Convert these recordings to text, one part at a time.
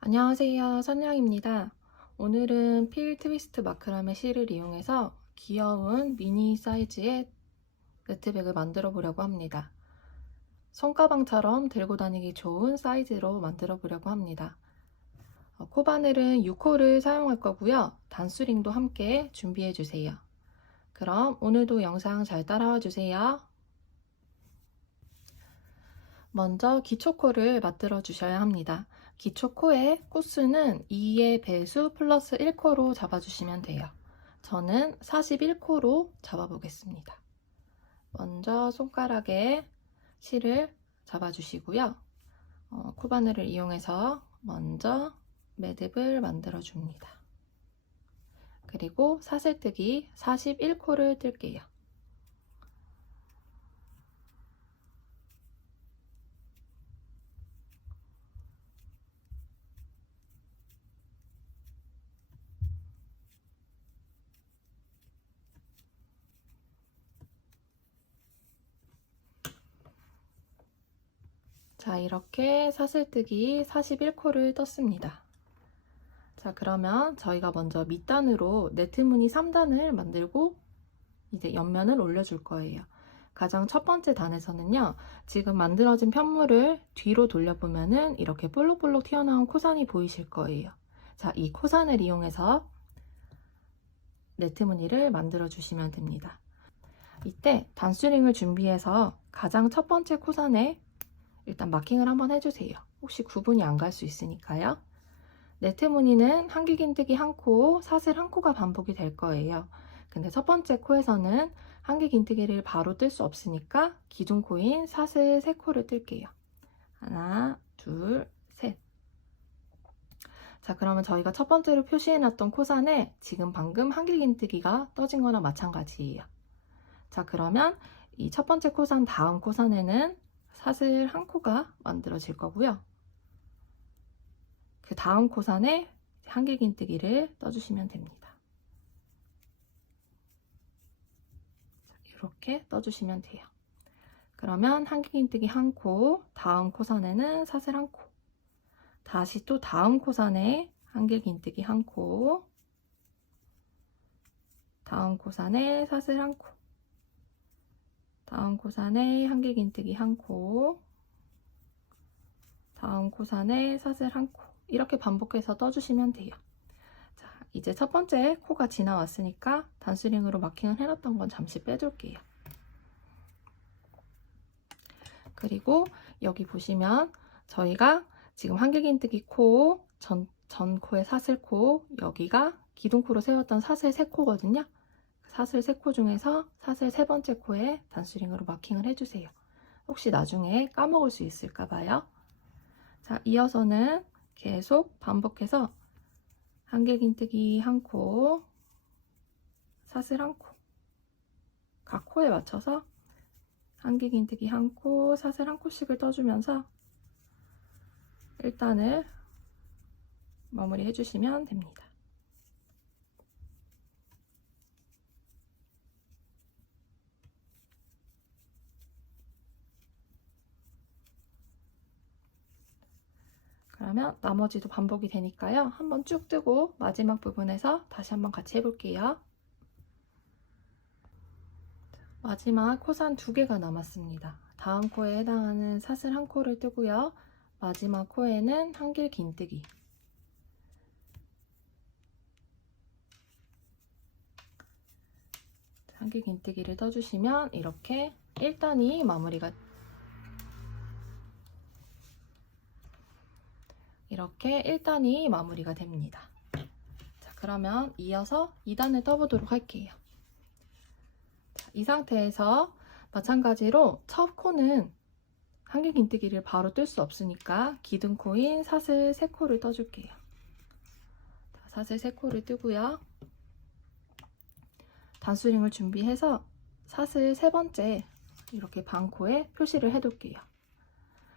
안녕하세요, 선영입니다. 오늘은 필 트위스트 마크라메 실을 이용해서 귀여운 미니 사이즈의 네트백을 만들어 보려고 합니다. 손가방처럼 들고 다니기 좋은 사이즈로 만들어 보려고 합니다. 코바늘은 6호를 사용할 거고요. 단수링도 함께 준비해 주세요. 그럼 오늘도 영상 잘 따라와 주세요. 먼저 기초코를 만들어 주셔야 합니다. 기초코의 코수는 2의 배수 플러스 1코로 잡아주시면 돼요. 저는 41코로 잡아보겠습니다. 먼저 손가락에 실을 잡아주시고요. 코바늘을 이용해서 먼저 매듭을 만들어 줍니다. 그리고 사슬뜨기 41코를 뜰게요. 자, 이렇게 사슬뜨기 41코를 떴습니다. 자, 그러면 저희가 먼저 밑단으로 네트무늬 3단을 만들고 이제 옆면을 올려줄 거예요. 가장 첫 번째 단에서는요, 지금 만들어진 편물을 뒤로 돌려보면은 이렇게 볼록볼록 튀어나온 코산이 보이실 거예요. 자, 이 코산을 이용해서 네트무늬를 만들어 주시면 됩니다. 이때 단수링을 준비해서 가장 첫 번째 코산에 일단 마킹을 한번 해주세요. 혹시 구분이 안 갈 수 있으니까요. 네트 무늬는 한길긴뜨기 1코, 사슬 1코가 반복이 될 거예요. 근데 첫 번째 코에서는 한길긴뜨기를 바로 뜰 수 없으니까 기둥코인 사슬 3코를 뜰게요. 하나, 둘, 셋. 자, 그러면 저희가 첫 번째로 표시해놨던 코산에 지금 방금 한길긴뜨기가 떠진 거나 마찬가지예요. 자, 그러면 이 첫 번째 코산 다음 코산에는 사슬 1코가 만들어질 거고요. 그 다음 코산에 한길긴뜨기를 떠주시면 됩니다. 이렇게 떠주시면 돼요. 그러면 한길긴뜨기 1코, 다음 코산에는 사슬 1코, 다시 또 다음 코산에 한길긴뜨기 1코, 다음 코산에 사슬 1코, 다음 코산에 한길긴뜨기 1코, 다음 코산에 사슬 1코, 이렇게 반복해서 떠주시면 돼요. 자, 이제 첫 번째 코가 지나왔으니까 단수링으로 마킹을 해놨던 건 잠시 빼둘게요. 그리고 여기 보시면 저희가 지금 한길긴뜨기 코, 전 코의 사슬코, 여기가 기둥코로 세웠던 사슬 3코거든요. 사슬 3코 중에서 사슬 3번째 코에 단수링으로 마킹을 해주세요. 혹시 나중에 까먹을 수 있을까 봐요. 자, 이어서는 계속 반복해서 한길긴뜨기 1코, 사슬 1코, 각 코에 맞춰서 한길긴뜨기 1코, 사슬 1코씩을 떠주면서 1단을 마무리 해주시면 됩니다. 그러면 나머지도 반복이 되니까요. 한번 쭉 뜨고 마지막 부분에서 다시 한번 같이 해볼게요. 마지막 코산 2개가 남았습니다. 다음 코에 해당하는 사슬 1코를 뜨고요. 마지막 코에는 한길긴뜨기, 한길긴뜨기를 떠주시면 이렇게 1단이 마무리가 됩니다. 자, 그러면 이어서 2단을 떠보도록 할게요. 자, 이 상태에서 마찬가지로 첫 코는 한길긴뜨기를 바로 뜰 수 없으니까 기둥코인 사슬 3코를 떠줄게요. 자, 사슬 3코를 뜨고요. 단수링을 준비해서 사슬 3번째 이렇게 반코에 표시를 해둘게요.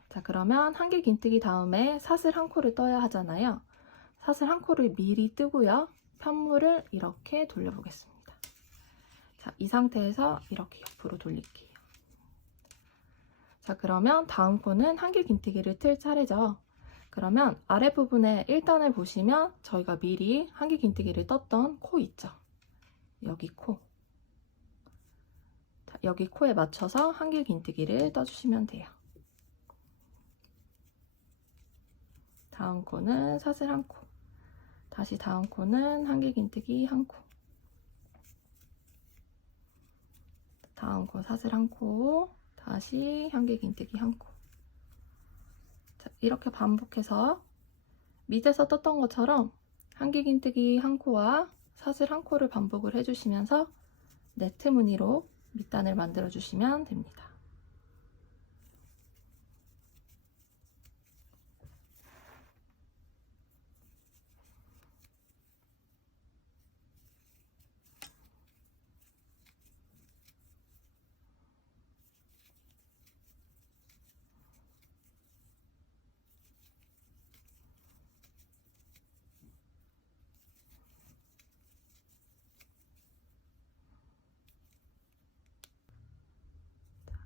자, 그러면 한길 긴뜨기 다음에 사슬 한 코를 떠야 하잖아요. 사슬 한 코를 미리 뜨고요. 편물을 이렇게 돌려보겠습니다. 자, 이 상태에서 이렇게 옆으로 돌릴게요. 자, 그러면 다음 코는 한길 긴뜨기를 틀 차례죠. 그러면 아랫부분에 1단을 보시면 저희가 미리 한길 긴뜨기를 떴던 코 있죠. 여기 코. 자, 여기 코에 맞춰서 한길 긴뜨기를 떠주시면 돼요. 다음 코는 사슬 한 코. 다시 다음 코는 한길 긴뜨기 한 코. 다음 코 사슬 한 코. 다시 한길 긴뜨기 한 코. 자, 이렇게 반복해서 밑에서 떴던 것처럼 한길 긴뜨기 한 코와 사슬 한 코를 반복을 해주시면서 네트 무늬로 밑단을 만들어 주시면 됩니다.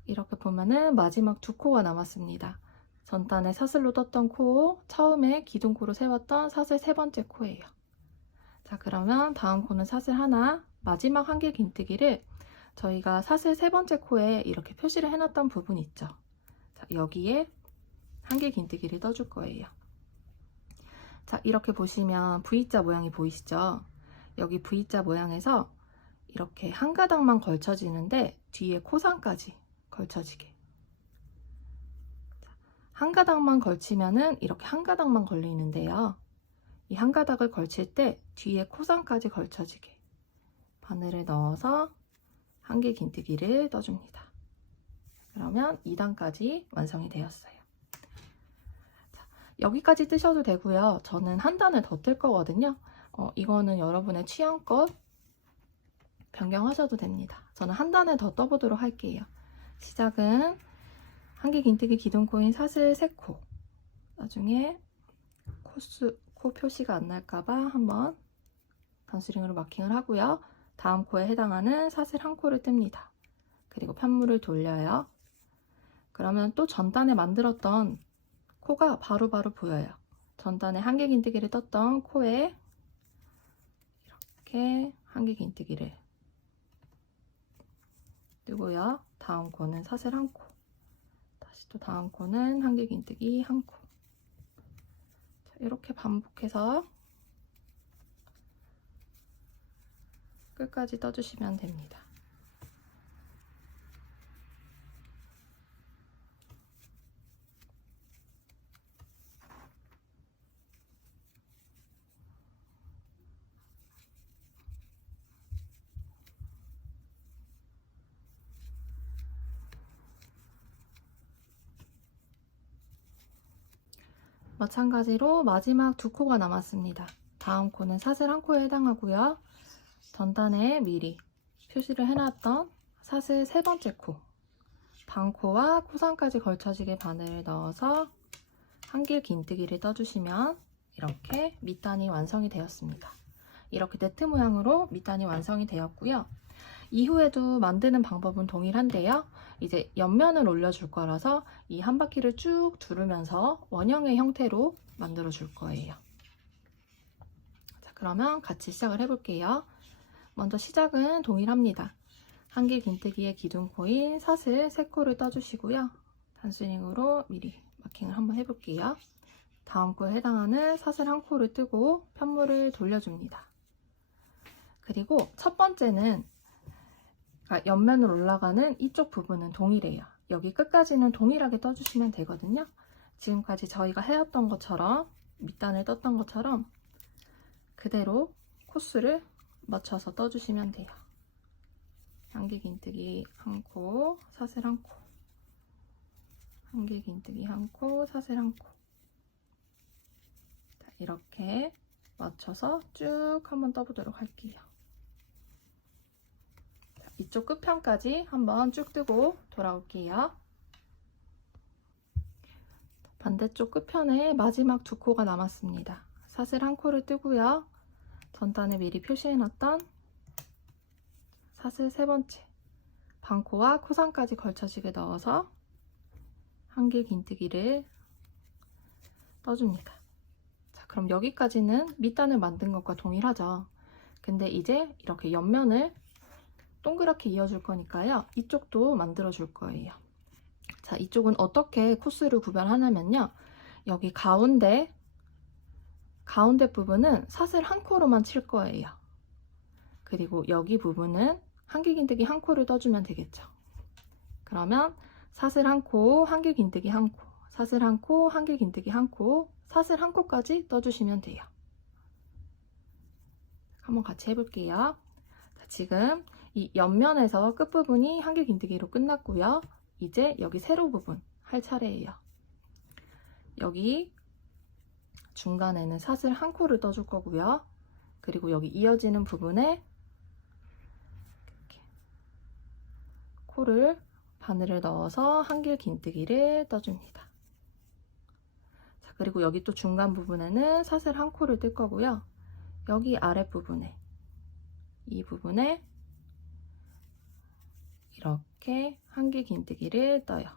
이렇게 보면은 마지막 두 코가 남았습니다. 전단에 사슬로 떴던 코, 처음에 기둥코로 세웠던 사슬 세 번째 코예요. 자, 그러면 다음 코는 사슬 하나, 마지막 한길 긴뜨기를 저희가 사슬 세 번째 코에 이렇게 표시를 해놨던 부분 있죠. 자, 여기에 한길 긴뜨기를 떠줄 거예요. 자, 이렇게 보시면 V자 모양이 보이시죠? 여기 V자 모양에서 이렇게 한 가닥만 걸쳐지는데 뒤에 코상까지 걸쳐지게. 한 가닥만 걸치면은 이렇게 한 가닥만 걸리는데요. 이 한 가닥을 걸칠 때 뒤에 코상까지 걸쳐지게 바늘을 넣어서 한길 긴뜨기를 떠줍니다. 그러면 2단까지 완성이 되었어요. 자, 여기까지 뜨셔도 되고요. 저는 한 단을 더 뜰 거거든요. 이거는 여러분의 취향껏 변경하셔도 됩니다. 저는 한 단을 더 떠보도록 할게요. 시작은 한길 긴뜨기 기둥코인 사슬 3코. 나중에 코 표시가 안 날까봐 한번 단수링으로 마킹을 하고요. 다음 코에 해당하는 사슬 한 코를 뜹니다. 그리고 편물을 돌려요. 그러면 또 전단에 만들었던 코가 바로바로 보여요. 전단에 한길 긴뜨기를 떴던 코에 이렇게 한길 긴뜨기를 뜨고요. 다음 코는 사슬 한 코. 다시 또 다음 코는 한길 긴뜨기 한 코. 자, 이렇게 반복해서 끝까지 떠주시면 됩니다. 마찬가지로 마지막 두 코가 남았습니다. 다음 코는 사슬 한 코에 해당하고요. 전단에 미리 표시를 해놨던 사슬 세 번째 코, 반코와 코상까지 걸쳐지게 바늘을 넣어서 한길 긴뜨기를 떠주시면 이렇게 밑단이 완성이 되었습니다. 이렇게 네트 모양으로 밑단이 완성이 되었고요. 이후에도 만드는 방법은 동일한데요. 이제 옆면을 올려줄 거라서 이 한 바퀴를 쭉 두르면서 원형의 형태로 만들어 줄 거예요. 자, 그러면 같이 시작을 해볼게요. 먼저 시작은 동일합니다. 한길 긴뜨기의 기둥코인 사슬 3코를 떠주시고요. 단스링으로 미리 마킹을 한번 해볼게요. 다음 코에 해당하는 사슬 한 코를 뜨고 편물을 돌려줍니다. 그리고 첫 번째는 옆면으로 올라가는 이쪽 부분은 동일해요. 여기 끝까지는 동일하게 떠주시면 되거든요. 지금까지 저희가 해왔던 것처럼 밑단을 떴던 것처럼 그대로 코스를 맞춰서 떠주시면 돼요. 한길 긴뜨기 한 코, 사슬 한 코, 한길 긴뜨기 한 코, 사슬 한 코. 자, 이렇게 맞춰서 쭉 한번 떠보도록 할게요. 이쪽 끝편까지 한번 쭉 뜨고 돌아올게요. 반대쪽 끝편에 마지막 두 코가 남았습니다. 사슬 한 코를 뜨고요. 전단에 미리 표시해놨던 사슬 세 번째 반코와 코상까지 걸쳐지게 넣어서 한길 긴뜨기를 떠줍니다. 자, 그럼 여기까지는 밑단을 만든 것과 동일하죠. 근데 이제 이렇게 옆면을 동그랗게 이어줄 거니까요. 이쪽도 만들어 줄 거예요. 자, 이쪽은 어떻게 코스를 구별하냐면요. 여기 가운데 부분은 사슬 한 코로만 칠 거예요. 그리고 여기 부분은 한길 긴뜨기 한 코를 떠주면 되겠죠. 그러면 사슬 한 코, 한길 긴뜨기 한 코, 사슬 한 코, 한길 긴뜨기 한 코, 사슬 한 코까지 떠주시면 돼요. 한번 같이 해볼게요. 자, 지금 이 옆면에서 끝부분이 한길 긴뜨기로 끝났고요. 이제 여기 세로 부분 할 차례예요. 여기 중간에는 사슬 한 코를 떠줄 거고요. 그리고 여기 이어지는 부분에 이렇게 코를 바늘을 넣어서 한길 긴뜨기를 떠줍니다. 자, 그리고 여기 또 중간 부분에는 사슬 한 코를 뜰 거고요. 여기 아랫부분에 이 부분에 이렇게 한길 긴뜨기를 떠요.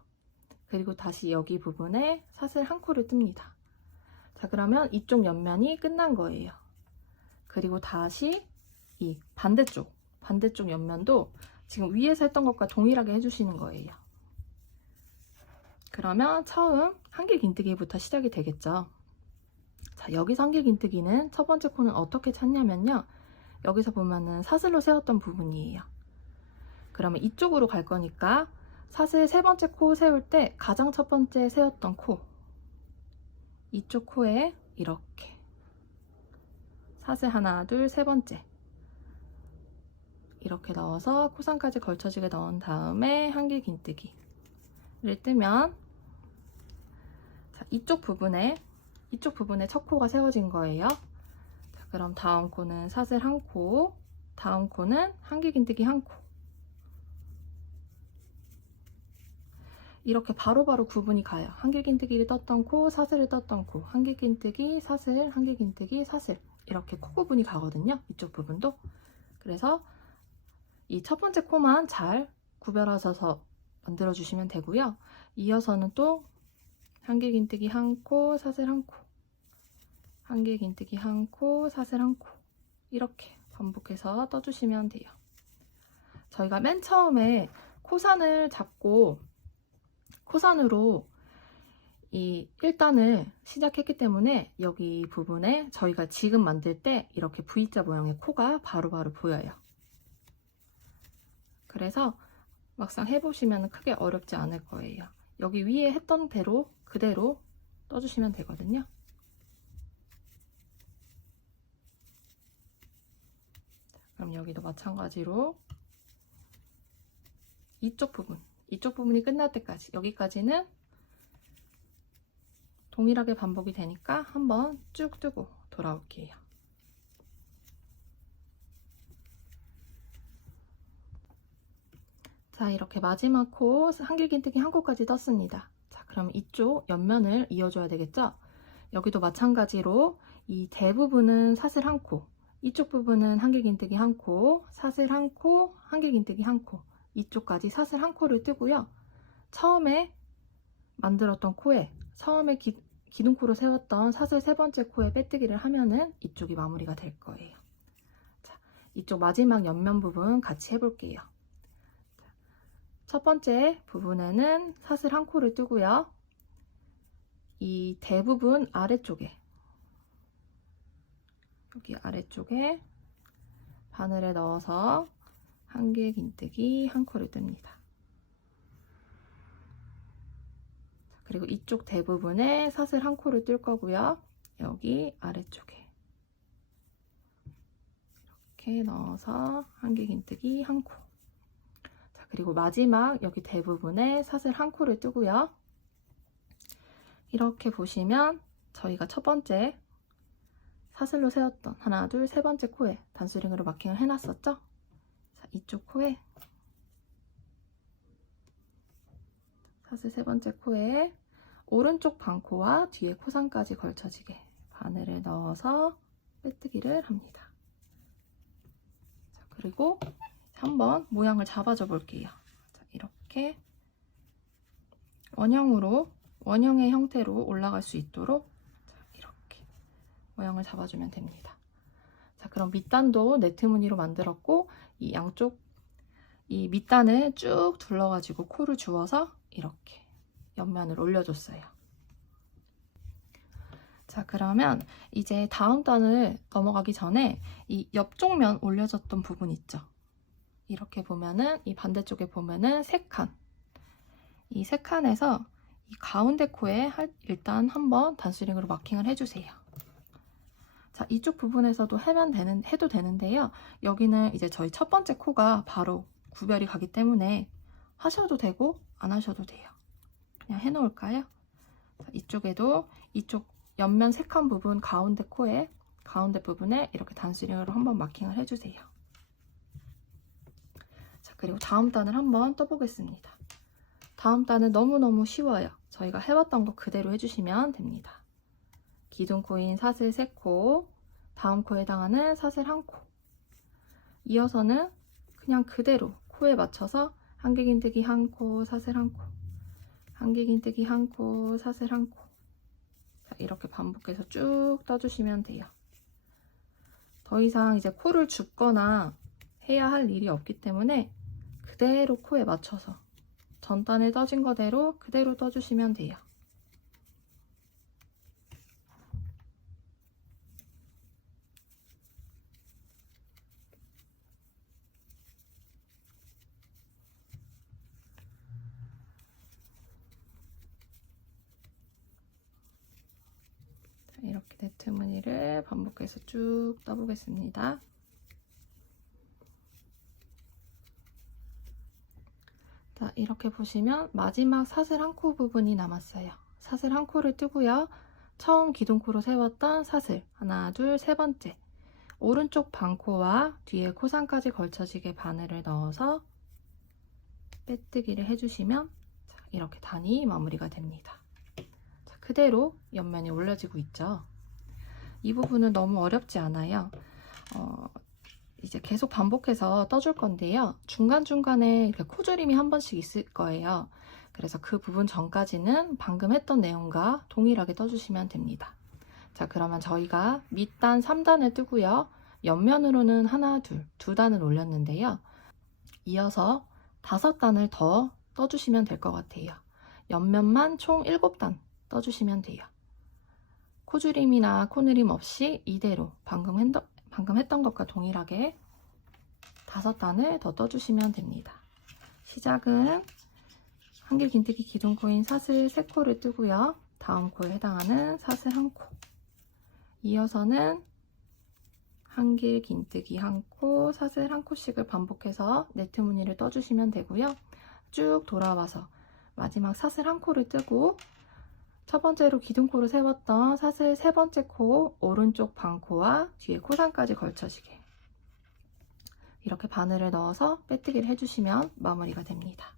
그리고 다시 여기 부분에 사슬 한 코를 뜹니다. 자, 그러면 이쪽 옆면이 끝난 거예요. 그리고 다시 이 반대쪽 옆면도 지금 위에서 했던 것과 동일하게 해주시는 거예요. 그러면 처음 한길 긴뜨기부터 시작이 되겠죠. 자, 여기서 한길 긴뜨기는 첫 번째 코는 어떻게 찾냐면요. 여기서 보면은 사슬로 세웠던 부분이에요. 그러면 이쪽으로 갈 거니까 사슬 세 번째 코 세울 때 가장 첫 번째 세웠던 코, 이쪽 코에 이렇게 사슬 하나, 둘, 세 번째 이렇게 넣어서 코상까지 걸쳐지게 넣은 다음에 한길 긴뜨기를 뜨면, 자, 이쪽 부분에 첫 코가 세워진 거예요. 자, 그럼 다음 코는 사슬 한 코, 다음 코는 한길 긴뜨기 한 코. 이렇게 바로바로 구분이 가요. 한길 긴뜨기를 떴던 코, 사슬을 떴던 코, 한길 긴뜨기, 사슬, 한길 긴뜨기, 사슬, 이렇게 코 구분이 가거든요. 이쪽 부분도. 그래서 이 첫 번째 코만 잘 구별하셔서 만들어 주시면 되고요. 이어서는 또 한길 긴뜨기 한 코, 사슬 한 코, 한길 긴뜨기 한 코, 사슬 한 코, 이렇게 반복해서 떠주시면 돼요. 저희가 맨 처음에 코산을 잡고 코산으로 이 1단을 시작했기 때문에 여기 부분에 저희가 지금 만들 때 이렇게 V자 모양의 코가 바로바로 보여요. 그래서 막상 해보시면 크게 어렵지 않을 거예요. 여기 위에 했던 대로 그대로 떠주시면 되거든요. 그럼 여기도 마찬가지로 이쪽 부분이 끝날 때까지, 여기까지는 동일하게 반복이 되니까 한번 쭉 뜨고 돌아올게요. 자, 이렇게 마지막 코 한길 긴뜨기 한 코까지 떴습니다. 자, 그럼 이쪽 옆면을 이어줘야 되겠죠? 여기도 마찬가지로 이 대부분은 사슬 한 코, 이쪽 부분은 한길 긴뜨기 한 코, 사슬 한 코, 한길 긴뜨기 한 코, 이쪽까지 사슬 한 코를 뜨고요. 처음에 만들었던 코에 처음에 기둥코로 세웠던 사슬 세 번째 코에 빼뜨기를 하면은 이쪽이 마무리가 될 거예요. 자, 이쪽 마지막 옆면 부분 같이 해볼게요. 첫 번째 부분에는 사슬 한 코를 뜨고요. 이 대부분 아래쪽에, 여기 아래쪽에 바늘에 넣어서 한길 긴뜨기 한 코를 뜹니다. 그리고 이쪽 대부분에 사슬 한 코를 뜰 거고요. 여기 아래쪽에 이렇게 넣어서 한길 긴뜨기 한 코. 자, 그리고 마지막 여기 대부분에 사슬 한 코를 뜨고요. 이렇게 보시면 저희가 첫 번째 사슬로 세웠던 하나, 둘, 세 번째 코에 단수링으로 마킹을 해놨었죠? 자, 이쪽 코에 사슬 세 번째 코에 오른쪽 반코와 뒤에 코상까지 걸쳐지게 바늘을 넣어서 빼뜨기를 합니다. 자, 그리고 한번 모양을 잡아줘 볼게요. 자, 이렇게 원형의 형태로 올라갈 수 있도록 이렇게 모양을 잡아주면 됩니다. 자, 그럼 밑단도 네트 무늬로 만들었고 이 양쪽 이 밑단을 쭉 둘러가지고 코를 주워서 이렇게 옆면을 올려줬어요. 자, 그러면 이제 다음 단을 넘어가기 전에 이 옆쪽 면 올려줬던 부분 있죠? 이렇게 보면은 이 반대쪽에 보면은 세 칸. 이 세 칸에서 이 가운데 코에 일단 한번 단스링으로 마킹을 해주세요. 자, 이쪽 부분에서도 해도 되는데요. 여기는 이제 저희 첫 번째 코가 바로 구별이 가기 때문에 하셔도 되고 안 하셔도 돼요. 그냥 해놓을까요? 자, 이쪽에도 이쪽 옆면 세 칸 부분 가운데 코에 가운데 부분에 이렇게 단스링으로 한번 마킹을 해주세요. 자, 그리고 다음 단을 한번 떠보겠습니다. 다음 단은 너무너무 쉬워요. 저희가 해왔던 거 그대로 해주시면 됩니다. 기둥코인 사슬 3코, 다음 코에 해당하는 사슬 1코. 이어서는 그냥 그대로 코에 맞춰서 한길긴뜨기 1코, 사슬 1코, 한길긴뜨기 1코, 사슬 1코. 자, 이렇게 반복해서 쭉 떠주시면 돼요. 더 이상 이제 코를 줍거나 해야 할 일이 없기 때문에 그대로 코에 맞춰서 전단을 떠진 거대로 그대로 떠주시면 돼요. 이렇게 네트 무늬를 반복해서 쭉 떠보겠습니다. 자, 이렇게 보시면 마지막 사슬 1코 부분이 남았어요. 사슬 1코를 뜨고요. 처음 기둥코로 세웠던 사슬 하나, 둘, 세 번째 오른쪽 반코와 뒤에 코상까지 걸쳐지게 바늘을 넣어서 빼뜨기를 해주시면 이렇게 단이 마무리가 됩니다. 자, 그대로 옆면이 올려지고 있죠. 이 부분은 너무 어렵지 않아요. 이제 계속 반복해서 떠줄 건데요. 중간중간에 이렇게 코줄임이 한 번씩 있을 거예요. 그래서 그 부분 전까지는 방금 했던 내용과 동일하게 떠주시면 됩니다. 자, 그러면 저희가 밑단 3단을 뜨고요. 옆면으로는 하나, 둘, 두 단을 올렸는데요. 이어서 5단을 더 떠주시면 될 것 같아요. 옆면만 총 7단 떠주시면 돼요. 코줄임이나 코늘임 없이 이대로 방금 했던 것과 동일하게 5단을 더 떠주시면 됩니다. 시작은 한길긴뜨기 기둥코인 사슬 3코를 뜨고요. 다음 코에 해당하는 사슬 1코. 이어서는 한길긴뜨기 1코, 사슬 1코씩을 반복해서 네트 무늬를 떠주시면 되고요. 쭉 돌아와서 마지막 사슬 1코를 뜨고 첫 번째로 기둥코로 세웠던 사슬 세 번째 코 오른쪽 반코와 뒤에 코상까지 걸쳐지게 이렇게 바늘을 넣어서 빼뜨기를 해주시면 마무리가 됩니다.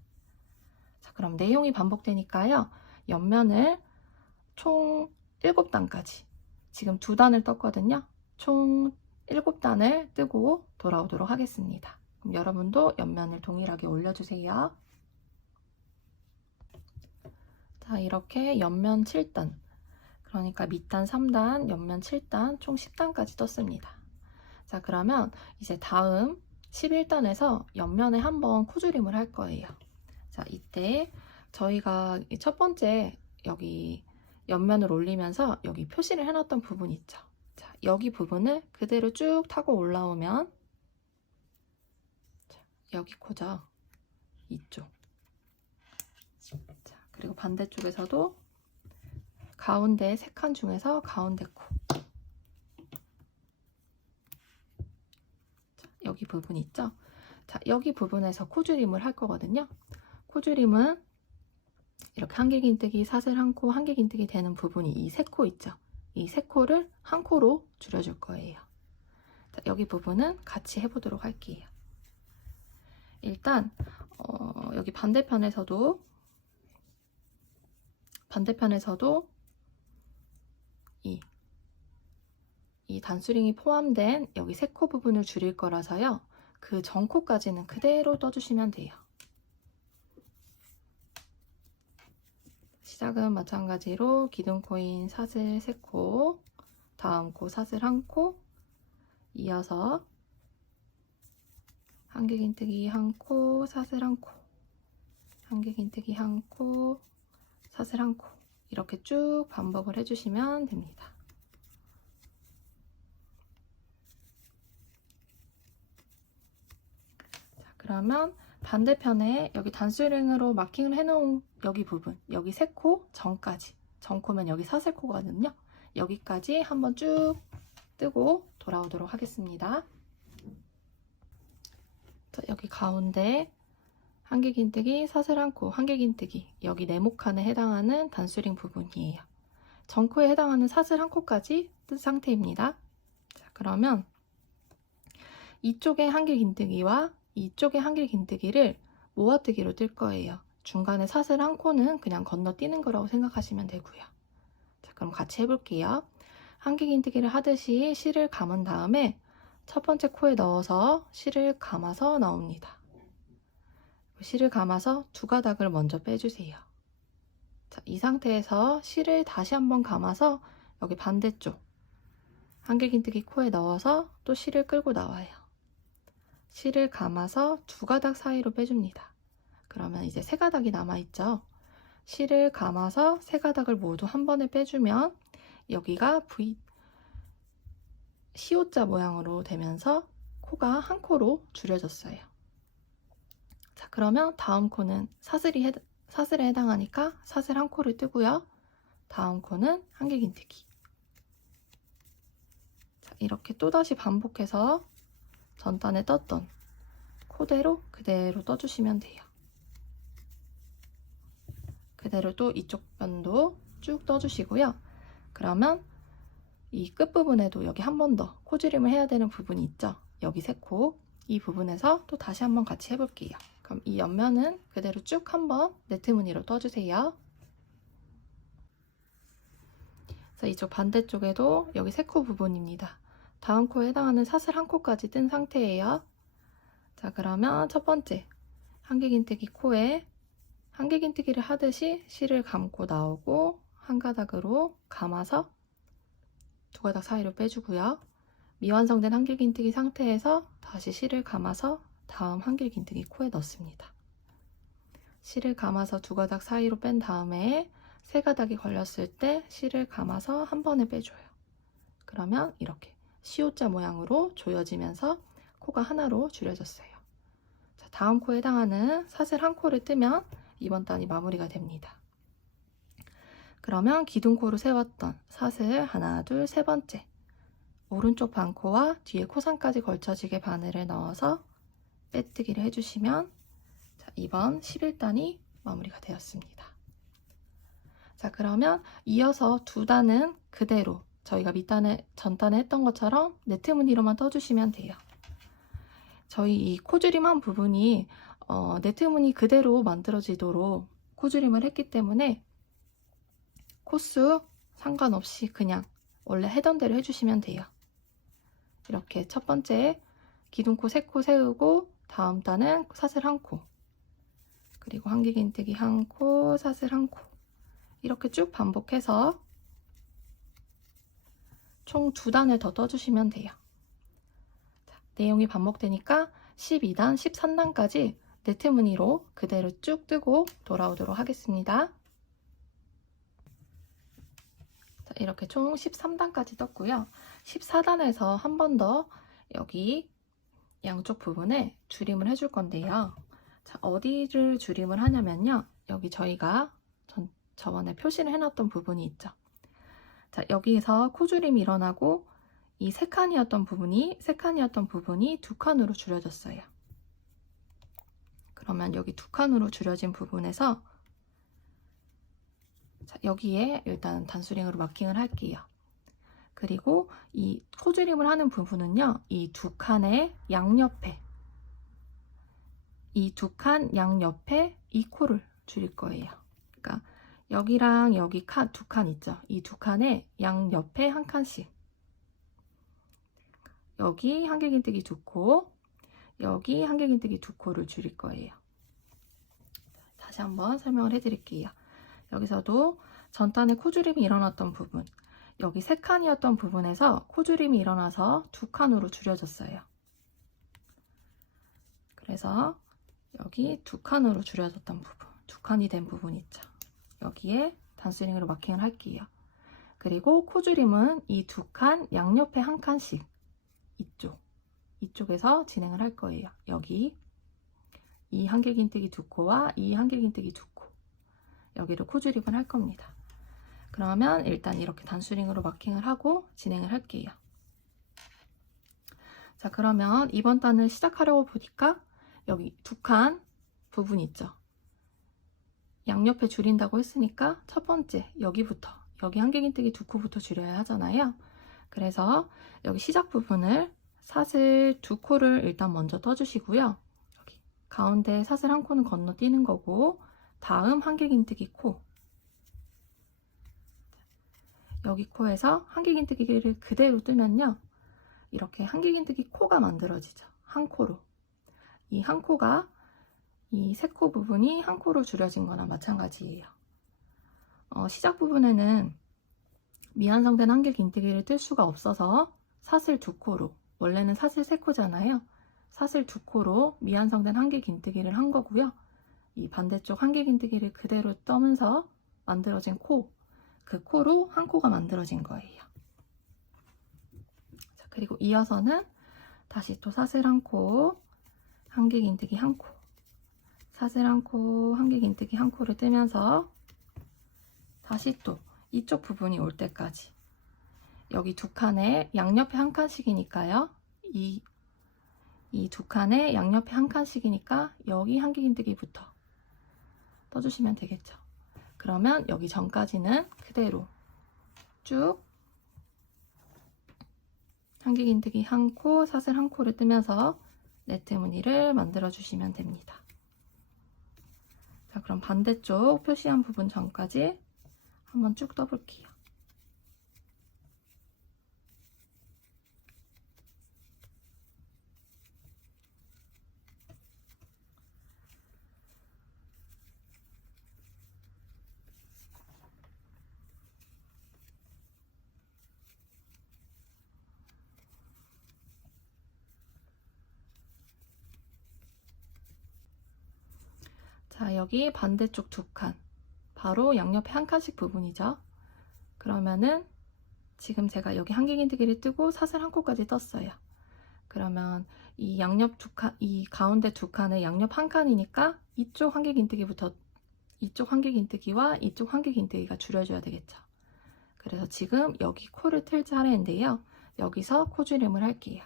자, 그럼 내용이 반복되니까요. 옆면을 총 7단까지 지금 2단을 떴거든요. 총 7단을 뜨고 돌아오도록 하겠습니다. 그럼 여러분도 옆면을 동일하게 올려주세요. 자, 이렇게 옆면 7단, 그러니까 밑단 3단, 옆면 7단, 총 10단까지 떴습니다. 자, 그러면 이제 다음 11단에서 옆면에 한번 코줄임을 할 거예요. 자, 이때 저희가 첫 번째 여기 옆면을 올리면서 여기 표시를 해놨던 부분 있죠. 자, 여기 부분을 그대로 쭉 타고 올라오면 자, 여기 코죠. 이쪽. 자, 그리고 반대쪽에서도 가운데 3칸 중에서 가운데 코. 자, 여기 부분 있죠? 자, 여기 부분에서 코줄임을 할 거거든요. 코줄임은 이렇게 한길긴뜨기 사슬 1코, 한길긴뜨기 되는 부분이 이 3코 있죠? 이 3코를 1코로 줄여줄 거예요. 자, 여기 부분은 같이 해보도록 할게요. 일단 여기 반대편에서도 반대편에서도 이 단수링이 포함된 여기 세 코 부분을 줄일 거라서요. 그 전 코까지는 그대로 떠주시면 돼요. 시작은 마찬가지로 기둥코인 사슬 3코, 다음 코 사슬 1코, 이어서 한길긴뜨기 1코, 사슬 1코, 한길긴뜨기 1코, 사슬 1코 이렇게 쭉 반복을 해주시면 됩니다. 자, 그러면 반대편에 여기 단수링으로 마킹을 해놓은 여기 부분, 여기 3코 전까지, 전코면 여기 사슬코거든요. 여기까지 한번 쭉 뜨고 돌아오도록 하겠습니다. 자, 여기 가운데 한길긴뜨기, 사슬 1코, 한길긴뜨기 여기 네모칸에 해당하는 단수링 부분이에요. 전코에 해당하는 사슬 1코까지 뜬 상태입니다. 자, 그러면 이쪽의 한길긴뜨기와 이쪽의 한길긴뜨기를 모아뜨기로 뜰 거예요. 중간에 사슬 1코는 그냥 건너뛰는 거라고 생각하시면 되고요. 자, 그럼 같이 해볼게요. 한길긴뜨기를 하듯이 실을 감은 다음에 첫 번째 코에 넣어서 실을 감아서 나옵니다. 실을 감아서 두 가닥을 먼저 빼주세요. 자, 이 상태에서 실을 다시 한번 감아서 여기 반대쪽 한길긴뜨기 코에 넣어서 또 실을 끌고 나와요. 실을 감아서 두 가닥 사이로 빼줍니다. 그러면 이제 세 가닥이 남아있죠. 실을 감아서 세 가닥을 모두 한 번에 빼주면 여기가 C자 모양으로 되면서 코가 한 코로 줄여졌어요. 자, 그러면 다음 코는 사슬에 해당하니까 사슬 1코를 뜨고요. 다음 코는 한길긴뜨기. 자, 이렇게 또다시 반복해서 전단에 떴던 코대로 그대로 떠주시면 돼요. 그대로 또 이쪽 면도 쭉 떠주시고요. 그러면 이 끝부분에도 여기 한 번 더 코줄임을 해야 되는 부분이 있죠. 여기 3코. 이 부분에서 또 다시 한번 같이 해볼게요. 그럼 이 옆면은 그대로 쭉 한번 네트 무늬로 떠주세요. 그래서 이쪽 반대쪽에도 여기 3코 부분입니다. 다음 코에 해당하는 사슬 1코까지 뜬 상태예요. 자, 그러면 첫 번째 한길긴뜨기 코에 한길긴뜨기를 하듯이 실을 감고 나오고 한 가닥으로 감아서 두 가닥 사이로 빼주고요. 미완성된 한길긴뜨기 상태에서 다시 실을 감아서 다음 한길긴뜨기 코에 넣습니다. 실을 감아서 두 가닥 사이로 뺀 다음에 세 가닥이 걸렸을 때 실을 감아서 한 번에 빼줘요. 그러면 이렇게 C자 모양으로 조여지면서 코가 하나로 줄여졌어요. 자, 다음 코에 해당하는 사슬 1코를 뜨면 이번 단이 마무리가 됩니다. 그러면 기둥코로 세웠던 사슬 하나, 둘, 세 번째 오른쪽 반코와 뒤에 코상까지 걸쳐지게 바늘을 넣어서 빼뜨기를 해주시면 자, 이번 11단이 마무리가 되었습니다. 자, 그러면 이어서 두 단은 그대로 저희가 전단에 했던 것처럼 네트 무늬로만 떠주시면 돼요. 저희 이 코줄임한 부분이 네트 무늬 그대로 만들어지도록 코줄임을 했기 때문에 코수 상관없이 그냥 원래 하던 대로 해주시면 돼요. 이렇게 첫 번째 기둥코 3코 세우고 다음 단은 사슬 1코, 그리고 한길긴뜨기 1코, 사슬 1코 이렇게 쭉 반복해서 총 2단을 더 떠주시면 돼요. 자, 내용이 반복되니까 12단, 13단까지 네트 무늬로 그대로 쭉 뜨고 돌아오도록 하겠습니다. 자, 이렇게 총 13단까지 떴고요. 14단에서 한 번 더 여기 양쪽 부분에 줄임을 해줄 건데요. 자, 어디를 줄임을 하냐면요. 여기 저희가 저번에 표시를 해놨던 부분이 있죠. 자, 여기에서 코줄임이 일어나고 이 3칸이었던 부분이 2칸으로 줄여졌어요. 그러면 여기 2칸으로 줄여진 부분에서 자, 여기에 일단 단수링으로 마킹을 할게요. 그리고 이 코줄임을 하는 부분은요, 이 2칸의 양옆에, 이 2칸 양옆에 이 코를 줄일 거예요. 그러니까 여기랑 여기 두 칸 있죠? 이 두 칸에 양옆에 한 칸씩. 여기 한길긴뜨기 2코, 여기 한길긴뜨기 2코를 줄일 거예요. 다시 한번 설명을 해드릴게요. 여기서도 전단에 코줄임이 일어났던 부분, 여기 3칸이었던 부분에서 코줄임이 일어나서 2칸으로 줄여졌어요. 그래서 여기 2칸으로 줄여졌던 부분, 2칸이 된 부분 있죠. 여기에 단스링으로 마킹을 할게요. 그리고 코줄임은 이 2칸 양옆에 한 칸씩 이쪽에서 진행을 할 거예요. 여기 이 한길긴뜨기 2코와 이 한길긴뜨기 2코, 여기를 코줄임을 할 겁니다. 그러면 일단 이렇게 단수링으로 마킹을 하고 진행을 할게요. 자, 그러면 이번 단을 시작하려고 보니까 여기 2칸 부분 있죠. 양옆에 줄인다고 했으니까 첫 번째 여기부터, 여기 한길긴뜨기 2코부터 줄여야 하잖아요. 그래서 여기 시작 부분을 사슬 2코를 일단 먼저 떠주시고요. 여기 가운데 사슬 1코는 건너뛰는 거고, 다음 한길긴뜨기 코, 여기 코에서 한길긴뜨기를 그대로 뜨면요, 이렇게 한길긴뜨기 코가 만들어지죠. 한 코로. 이 한 코가 이 3코 부분이 한 코로 줄여진 거나 마찬가지예요. 시작 부분에는 미완성된 한길긴뜨기를 뜰 수가 없어서 사슬 2코로, 원래는 사슬 3코잖아요. 사슬 2코로 미완성된 한길긴뜨기를 한 거고요. 이 반대쪽 한길긴뜨기를 그대로 떠면서 만들어진 코, 그 코로 한 코가 만들어진 거예요. 자, 그리고 이어서는 다시 또 사슬 1코, 한길긴뜨기 1코, 사슬 1코, 한길긴뜨기 1코를 뜨면서 다시 또 이쪽 부분이 올 때까지, 여기 2칸에 양옆에 한 칸씩이니까요. 이 2칸에 양옆에 한 칸씩이니까 여기 한길긴뜨기부터 떠주시면 되겠죠. 그러면 여기 전까지는 그대로 쭉 한길긴뜨기 1코, 사슬 1코를 뜨면서 네트 무늬를 만들어 주시면 됩니다. 자, 그럼 반대쪽 표시한 부분 전까지 한번 쭉 떠볼게요. 자, 여기 반대쪽 2칸, 바로 양옆에 한 칸씩 부분이죠. 그러면은 지금 제가 여기 한길긴뜨기를 뜨고 사슬 1코까지 떴어요. 그러면 이 양옆 2칸, 이 가운데 2칸의 양옆 한 칸이니까 이쪽 한길긴뜨기부터, 이쪽 한길긴뜨기와 이쪽 한길긴뜨기가 줄여줘야 되겠죠. 그래서 지금 여기 코를 틀 차례인데요. 여기서 코줄임을 할게요.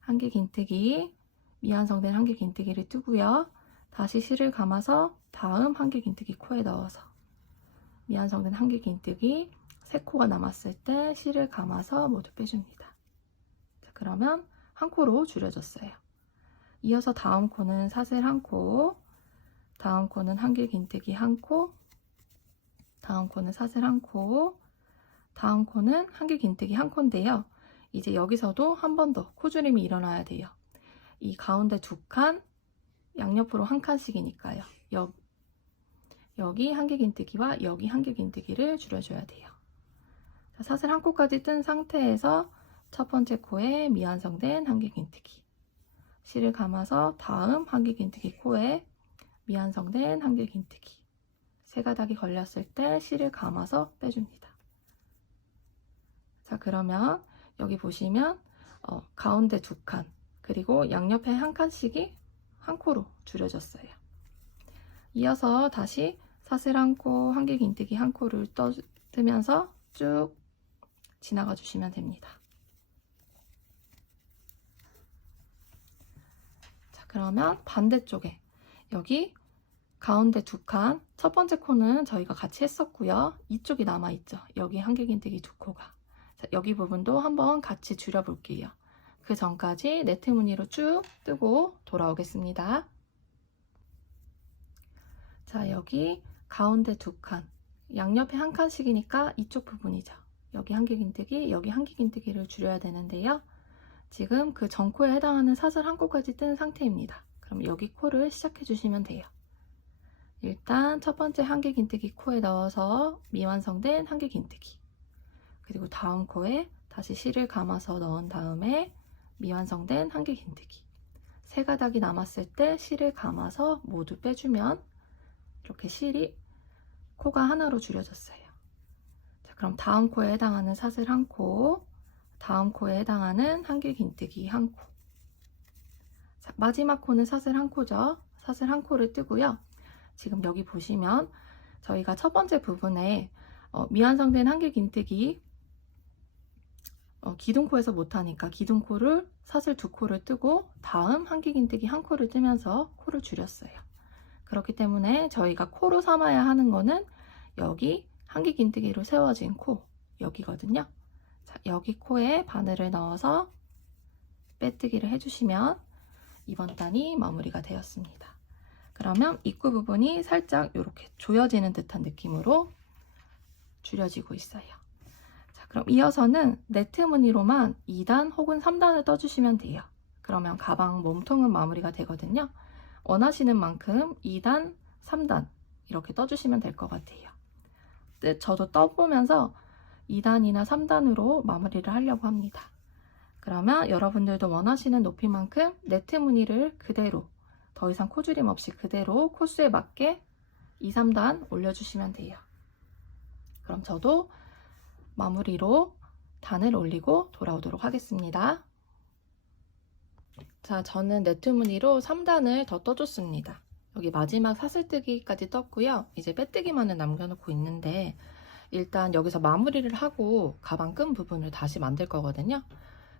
한길긴뜨기, 미완성된 한길긴뜨기를 뜨고요. 다시 실을 감아서 다음 한길긴뜨기 코에 넣어서 미완성된 한길긴뜨기 3코가 남았을 때 실을 감아서 모두 빼줍니다. 자, 그러면 한 코로 줄여졌어요. 이어서 다음 코는 사슬 1코, 다음 코는 한길긴뜨기 1코, 다음 코는 사슬 1코, 다음 코는 한길긴뜨기 1코인데요. 이제 여기서도 한 번 더 코줄임이 일어나야 돼요. 이 가운데 2칸, 양옆으로 한 칸씩이니까요. 여기 한길긴뜨기와 여기 한길긴뜨기를 줄여줘야 돼요. 자, 사슬 1코까지 뜬 상태에서 첫 번째 코에 미완성된 한길긴뜨기, 실을 감아서 다음 한길긴뜨기 코에 미완성된 한길긴뜨기, 3가닥이 걸렸을 때 실을 감아서 빼줍니다. 자, 그러면 여기 보시면 가운데 2칸, 그리고 양옆에 한 칸씩이 한 코로 줄여졌어요. 이어서 다시 사슬 1코, 한길긴뜨기 1코를 뜨면서 쭉 지나가 주시면 됩니다. 자, 그러면 반대쪽에 여기 가운데 2칸, 첫 번째 코는 저희가 같이 했었고요. 이쪽이 남아있죠. 여기 한길긴뜨기 2코가. 자, 여기 부분도 한번 같이 줄여볼게요. 그 전까지 네트 무늬로 쭉 뜨고 돌아오겠습니다. 자, 여기 가운데 2칸, 양옆에 1칸씩이니까 이쪽 부분이죠. 여기 한길긴뜨기, 여기 한길긴뜨기를 줄여야 되는데요. 지금 그 전코에 해당하는 사슬 한 코까지 뜬 상태입니다. 그럼 여기 코를 시작해 주시면 돼요. 일단 첫 번째 한길긴뜨기 코에 넣어서 미완성된 한길긴뜨기, 그리고 다음 코에 다시 실을 감아서 넣은 다음에 미완성된 한길긴뜨기, 3가닥이 남았을 때 실을 감아서 모두 빼주면 이렇게 실이 코가 하나로 줄여졌어요. 자, 그럼 다음 코에 해당하는 사슬 한 코, 다음 코에 해당하는 한길긴뜨기 한 코. 자, 마지막 코는 사슬 한 코죠. 사슬 한 코를 뜨고요. 지금 여기 보시면 저희가 첫 번째 부분에 미완성된 한길긴뜨기 기둥코에서 못하니까 기둥코를 사슬 2코를 뜨고 다음 한길긴뜨기 한 코를 뜨면서 코를 줄였어요. 그렇기 때문에 저희가 코로 삼아야 하는 거는 여기 한길긴뜨기로 세워진 코, 여기거든요. 자, 여기 코에 바늘을 넣어서 빼뜨기를 해주시면 이번 단이 마무리가 되었습니다. 그러면 입구 부분이 살짝 이렇게 조여지는 듯한 느낌으로 줄여지고 있어요. 자, 그럼 이어서는 네트 무늬로만 2단 혹은 3단을 떠주시면 돼요. 그러면 가방 몸통은 마무리가 되거든요. 원하시는 만큼 2단, 3단 이렇게 떠주시면 될 것 같아요. 저도 떠보면서 2단이나 3단으로 마무리를 하려고 합니다. 그러면 여러분들도 원하시는 높이만큼 네트 무늬를 그대로, 더 이상 코줄임 없이 그대로 코수에 맞게 2, 3단 올려주시면 돼요. 그럼 저도 마무리로 단을 올리고 돌아오도록 하겠습니다. 자, 저는 네트 무늬로 3단을 더 떠줬습니다. 여기 마지막 사슬뜨기까지 떴고요. 이제 빼뜨기만을 남겨놓고 있는데 일단 여기서 마무리를 하고 가방 끈 부분을 다시 만들 거거든요.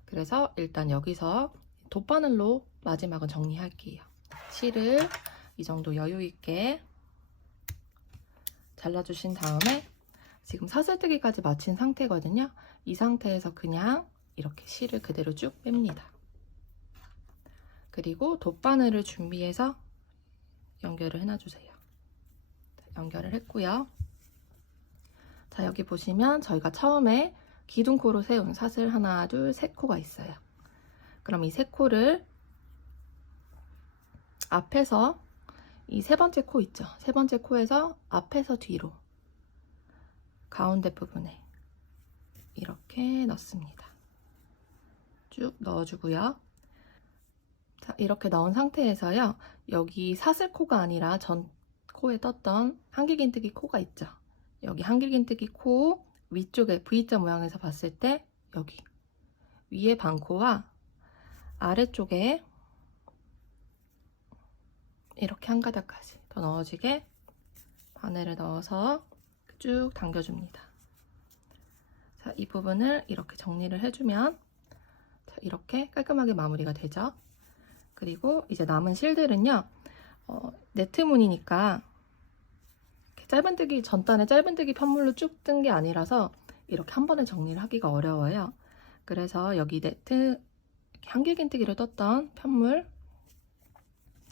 그래서 일단 여기서 돗바늘로 마지막은 정리할게요. 실을 이 정도 여유 있게 잘라주신 다음에 지금 사슬뜨기까지 마친 상태거든요. 이 상태에서 그냥 이렇게 실을 그대로 쭉 뺍니다. 그리고 돗바늘을 준비해서 연결을 해놔주세요. 연결을 했고요. 자, 여기 보시면 저희가 처음에 기둥코로 세운 사슬 하나, 둘, 셋 코가 있어요. 그럼 이 세 코를 앞에서 이 3번째 코 있죠? 3번째 코에서 앞에서 뒤로 가운데 부분에 이렇게 넣습니다. 쭉 넣어주고요. 자, 이렇게 넣은 상태에서요. 여기 사슬코가 아니라 전 코에 떴던 한길긴뜨기 코가 있죠? 여기 한길긴뜨기 코 위쪽에 V자 모양에서 봤을 때 여기 위에 반코와 아래쪽에 이렇게 한 가닥까지 더 넣어지게 바늘을 넣어서 쭉 당겨줍니다. 자, 이 부분을 이렇게 정리를 해주면 자, 이렇게 깔끔하게 마무리가 되죠. 그리고 이제 남은 실들은요, 네트 무늬니까 짧은뜨기 전단에 짧은뜨기 편물로 쭉 뜬 게 아니라서 이렇게 한 번에 정리를 하기가 어려워요. 그래서 여기 네트 한길긴뜨기로 떴던 편물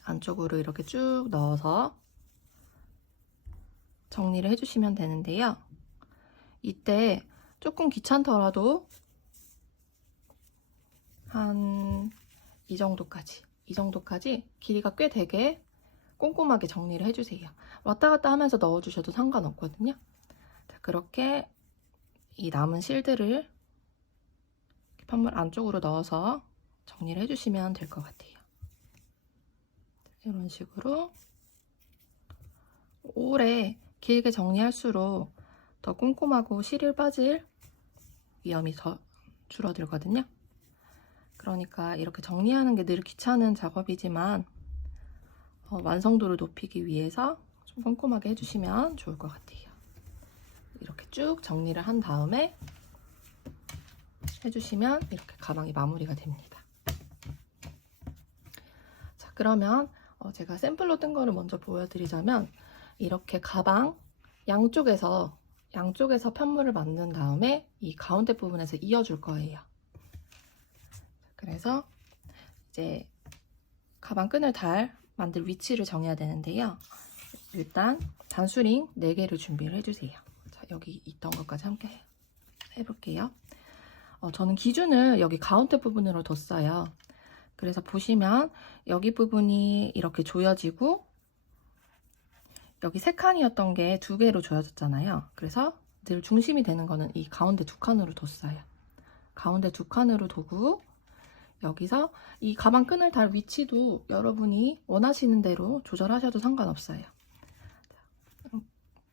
안쪽으로 이렇게 쭉 넣어서 정리를 해주시면 되는데요. 이때 조금 귀찮더라도 한 이 정도까지 길이가 꽤 되게 꼼꼼하게 정리를 해주세요. 왔다 갔다 하면서 넣어주셔도 상관없거든요. 자, 그렇게 이 남은 실들을 편물 안쪽으로 넣어서 정리를 해주시면 될 것 같아요. 이런 식으로 오래 길게 정리할수록 더 꼼꼼하고 실을 빠질 위험이 더 줄어들거든요. 그러니까 이렇게 정리하는 게 늘 귀찮은 작업이지만 완성도를 높이기 위해서 좀 꼼꼼하게 해주시면 좋을 것 같아요. 이렇게 쭉 정리를 한 다음에 해주시면 이렇게 가방이 마무리가 됩니다. 자, 그러면 제가 샘플로 뜬 거를 먼저 보여드리자면 이렇게 가방 양쪽에서 편물을 만든 다음에 이 가운데 부분에서 이어줄 거예요. 그래서 이제 가방 끈을 달 만들 위치를 정해야 되는데요. 일단 단수링 4개를 준비를 해주세요. 자, 여기 있던 것까지 함께 해볼게요. 저는 기준을 여기 가운데 부분으로 뒀어요. 그래서 보시면 여기 부분이 이렇게 조여지고 여기 3칸이었던 게 2개로 조여졌잖아요. 그래서 늘 중심이 되는 거는 이 가운데 2칸으로 뒀어요. 가운데 2칸으로 두고 여기서 이 가방 끈을 달 위치도 여러분이 원하시는 대로 조절하셔도 상관없어요.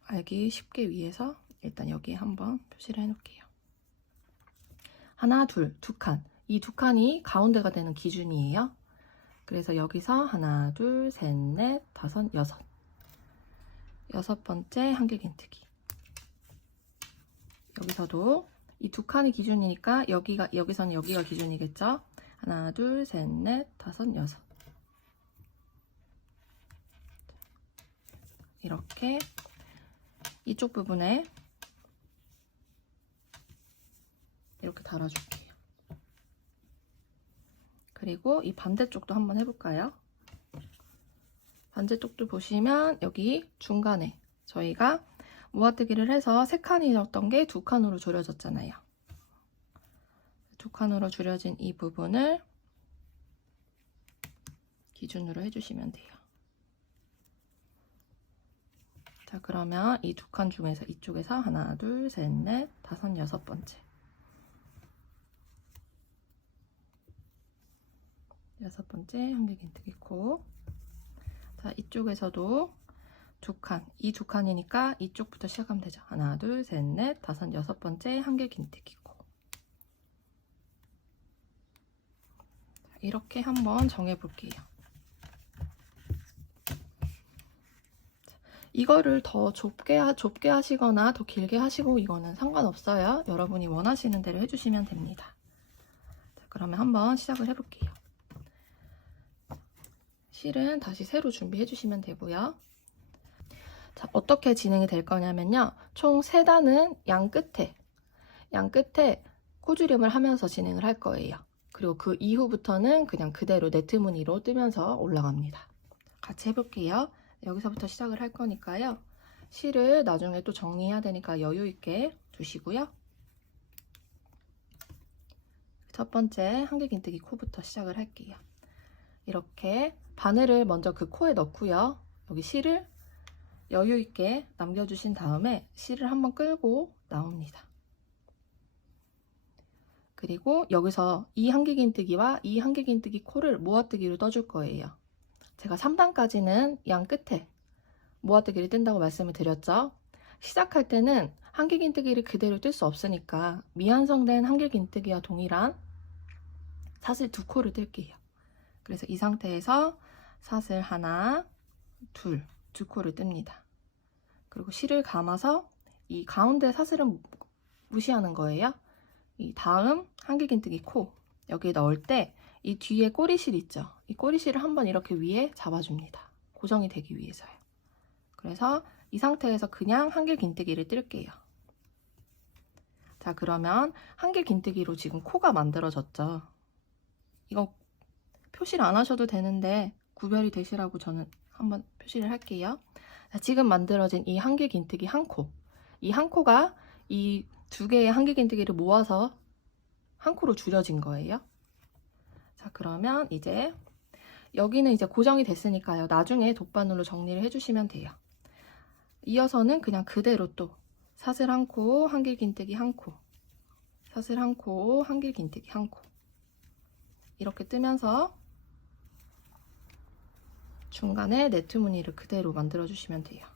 알기 쉽게 위해서 일단 여기에 한번 표시를 해놓을게요. 하나, 둘, 2칸. 이 2칸이 가운데가 되는 기준이에요. 그래서 여기서 하나, 둘, 셋, 넷, 다섯, 여섯. 6번째 한길긴뜨기. 여기서도 이 2칸이 기준이니까 여기서는 여기가 기준이겠죠? 하나, 둘, 셋, 넷, 다섯, 여섯. 이렇게 이쪽 부분에 이렇게 달아줄게요. 그리고 이 반대쪽도 한번 해볼까요? 반대쪽도 보시면 여기 중간에 저희가 모아뜨기를 해서 3칸이었던 게 2칸으로 줄여졌잖아요. 2칸으로 줄여진 이 부분을 기준으로 해주시면 돼요. 자, 그러면 이 2칸 중에서 이쪽에서 하나, 둘, 셋, 넷, 다섯, 6번째. 6번째 한길긴뜨기 코. 자, 이쪽에서도 2칸, 이 2칸이니까 이쪽부터 시작하면 되죠. 하나, 둘, 셋, 넷, 다섯, 6번째 한길긴뜨기 코. 이렇게 한번 정해볼게요. 이거를 더 좁게 하시거나 더 길게 하시고 이거는 상관없어요. 여러분이 원하시는 대로 해주시면 됩니다. 자, 그러면 한번 시작을 해볼게요. 실은 다시 새로 준비해 주시면 되고요. 자, 어떻게 진행이 될 거냐면요. 총 3단은 양 끝에 코주림을 하면서 진행을 할 거예요. 그리고 그 이후부터는 그냥 그대로 네트 무늬로 뜨면서 올라갑니다. 같이 해볼게요. 여기서부터 시작을 할 거니까요. 실을 나중에 또 정리해야 되니까 여유 있게 두시고요. 첫 번째 한길긴뜨기 코부터 시작을 할게요. 이렇게 바늘을 먼저 그 코에 넣고요. 여기 실을 여유 있게 남겨주신 다음에 실을 한번 끌고 나옵니다. 그리고 여기서 이 한길긴뜨기와 이 한길긴뜨기 코를 모아뜨기로 떠줄 거예요. 제가 3단까지는 양 끝에 모아뜨기를 뜬다고 말씀을 드렸죠. 시작할 때는 한길긴뜨기를 그대로 뜰 수 없으니까 미완성된 한길긴뜨기와 동일한 사슬 2코를 뜰게요. 그래서 이 상태에서 사슬 하나, 둘, 2코를 뜹니다. 그리고 실을 감아서 이 가운데 사슬은 무시하는 거예요. 이 다음 한길긴뜨기 코 여기에 넣을 때 이 뒤에 꼬리실 있죠. 이 꼬리실을 한번 이렇게 위에 잡아줍니다. 고정이 되기 위해서요. 그래서 이 상태에서 그냥 한길긴뜨기를 뜰게요. 자, 그러면 한길긴뜨기로 지금 코가 만들어졌죠. 이거 표시를 안 하셔도 되는데 구별이 되시라고 저는 한번 표시를 할게요. 자, 지금 만들어진 이 한길긴뜨기 한 코. 이 한 코가 이 2개의 한길긴뜨기를 모아서 한 코로 줄여진 거예요. 자, 그러면 이제 여기는 이제 고정이 됐으니까요. 나중에 돗바늘로 정리를 해주시면 돼요. 이어서는 그냥 그대로 또 사슬 한 코, 한길긴뜨기 한 코, 사슬 한 코, 한길긴뜨기 한 코. 이렇게 뜨면서 중간에 네트 무늬를 그대로 만들어 주시면 돼요.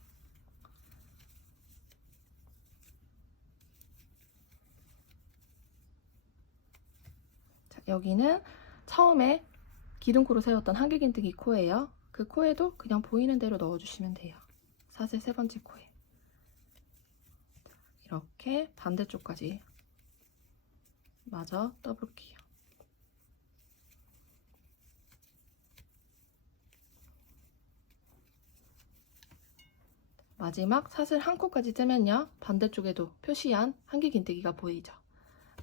자, 여기는 처음에 기둥코로 세웠던 한길긴뜨기 코예요. 그 코에도 그냥 보이는 대로 넣어주시면 돼요. 사슬 3번째 코에. 이렇게 반대쪽까지 마저 떠볼게요. 마지막 사슬 한 코까지 뜨면요. 반대쪽에도 표시한 한길긴뜨기가 보이죠.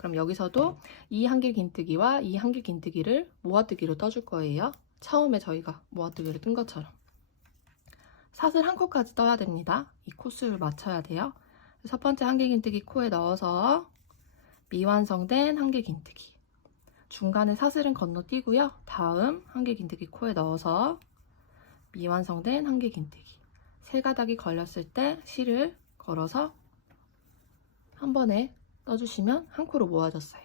그럼 여기서도 이 한길긴뜨기와 이 한길긴뜨기를 모아뜨기로 떠줄 거예요. 처음에 저희가 모아뜨기를 뜬 것처럼. 사슬 한 코까지 떠야 됩니다. 이 코수를 맞춰야 돼요. 첫 번째 한길긴뜨기 코에 넣어서 미완성된 한길긴뜨기. 중간에 사슬은 건너뛰고요. 다음 한길긴뜨기 코에 넣어서 미완성된 한길긴뜨기. 세 가닥이 걸렸을 때 실을 걸어서 한 번에 떠주시면 한 코로 모아졌어요.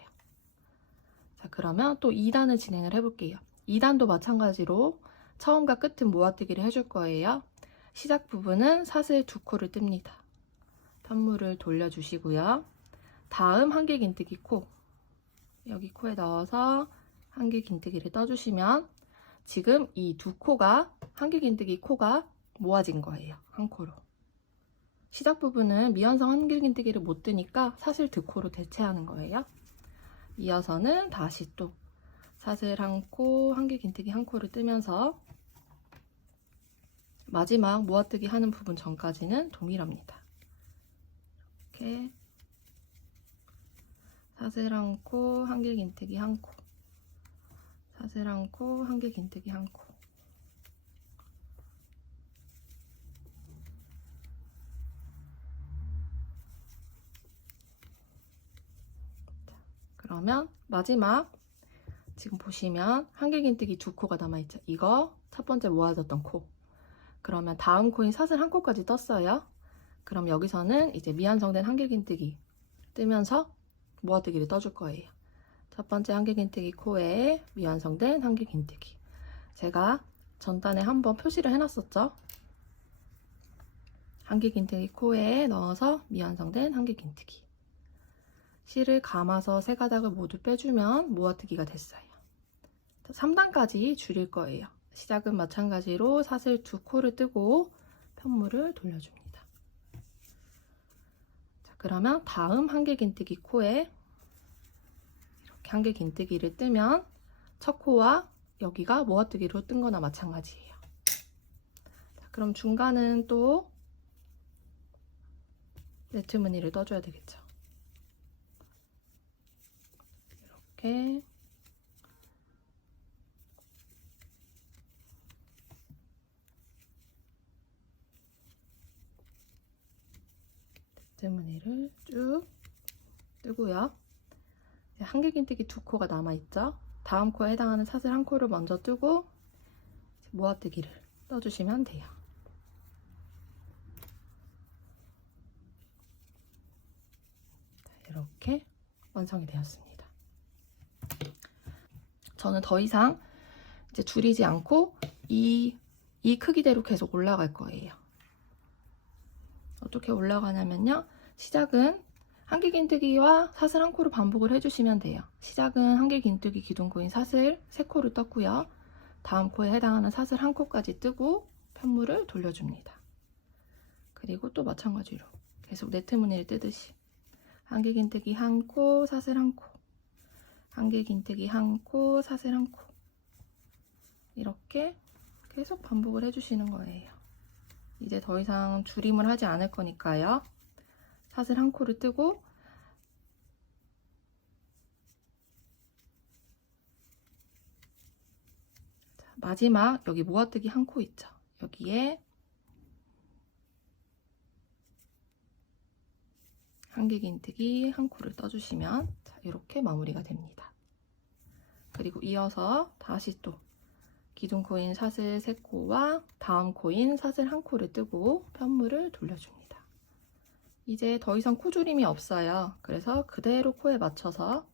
자, 그러면 또 2단을 진행을 해볼게요. 2단도 마찬가지로 처음과 끝은 모아뜨기를 해줄 거예요. 시작 부분은 사슬 2코를 뜹니다. 편물을 돌려주시고요. 다음 한길긴뜨기 코, 여기 코에 넣어서 한길긴뜨기를 떠주시면 지금 이 2코가 한길긴뜨기 코가 모아진 거예요. 한 코로. 시작 부분은 미완성 한길긴뜨기를 못 뜨니까 사슬 2코로 대체하는 거예요. 이어서는 다시 또 사슬 한 코, 한길긴뜨기 한 코를 뜨면서 마지막 모아뜨기 하는 부분 전까지는 동일합니다. 이렇게 사슬 한 코, 한길긴뜨기 한 코, 사슬 한 코, 한길긴뜨기 한 코. 그러면 마지막 지금 보시면 한길긴뜨기 2코가 남아있죠. 이거 첫 번째 모아졌던 코. 그러면 다음 코인 사슬 한 코까지 떴어요. 그럼 여기서는 이제 미완성된 한길긴뜨기 뜨면서 모아뜨기를 떠줄 거예요. 첫 번째 한길긴뜨기 코에 미완성된 한길긴뜨기. 제가 전단에 한번 표시를 해놨었죠. 한길긴뜨기 코에 넣어서 미완성된 한길긴뜨기. 실을 감아서 세 가닥을 모두 빼주면 모아뜨기가 됐어요. 3단까지 줄일 거예요. 시작은 마찬가지로 사슬 2코를 뜨고 편물을 돌려줍니다. 자, 그러면 다음 한길긴뜨기 코에 이렇게 한길긴뜨기를 뜨면 첫 코와 여기가 모아뜨기로 뜬 거나 마찬가지예요. 자, 그럼 중간은 또 네트 무늬를 떠줘야 되겠죠. 이렇게 네트 무늬를 쭉 뜨고요. 한길긴뜨기 2코가 남아있죠. 다음 코에 해당하는 사슬 한 코를 먼저 뜨고 모아뜨기를 떠주시면 돼요. 이렇게 완성이 되었습니다. 저는 더 이상 이제 줄이지 않고 이 크기대로 계속 올라갈 거예요. 어떻게 올라가냐면요. 시작은 한길긴뜨기와 사슬 한 코를 반복을 해주시면 돼요. 시작은 한길긴뜨기 기둥코인 사슬 3코를 떴고요. 다음 코에 해당하는 사슬 한 코까지 뜨고 편물을 돌려줍니다. 그리고 또 마찬가지로 계속 네트 무늬를 뜨듯이 한길긴뜨기 한 코, 사슬 한 코, 한길긴뜨기 한 코, 사슬 한 코, 이렇게 계속 반복을 해주시는 거예요. 이제 더 이상 줄임을 하지 않을 거니까요. 사슬 한 코를 뜨고 자, 마지막 여기 모아뜨기 한 코 있죠. 여기에 한길긴뜨기 한 코를 떠주시면 자, 이렇게 마무리가 됩니다. 그리고 이어서 다시 또 기둥 코인 사슬 3코와 다음 코인 사슬 한 코를 뜨고 편물을 돌려줍니다. 이제 더 이상 코줄임이 없어요. 그래서 그대로 코에 맞춰서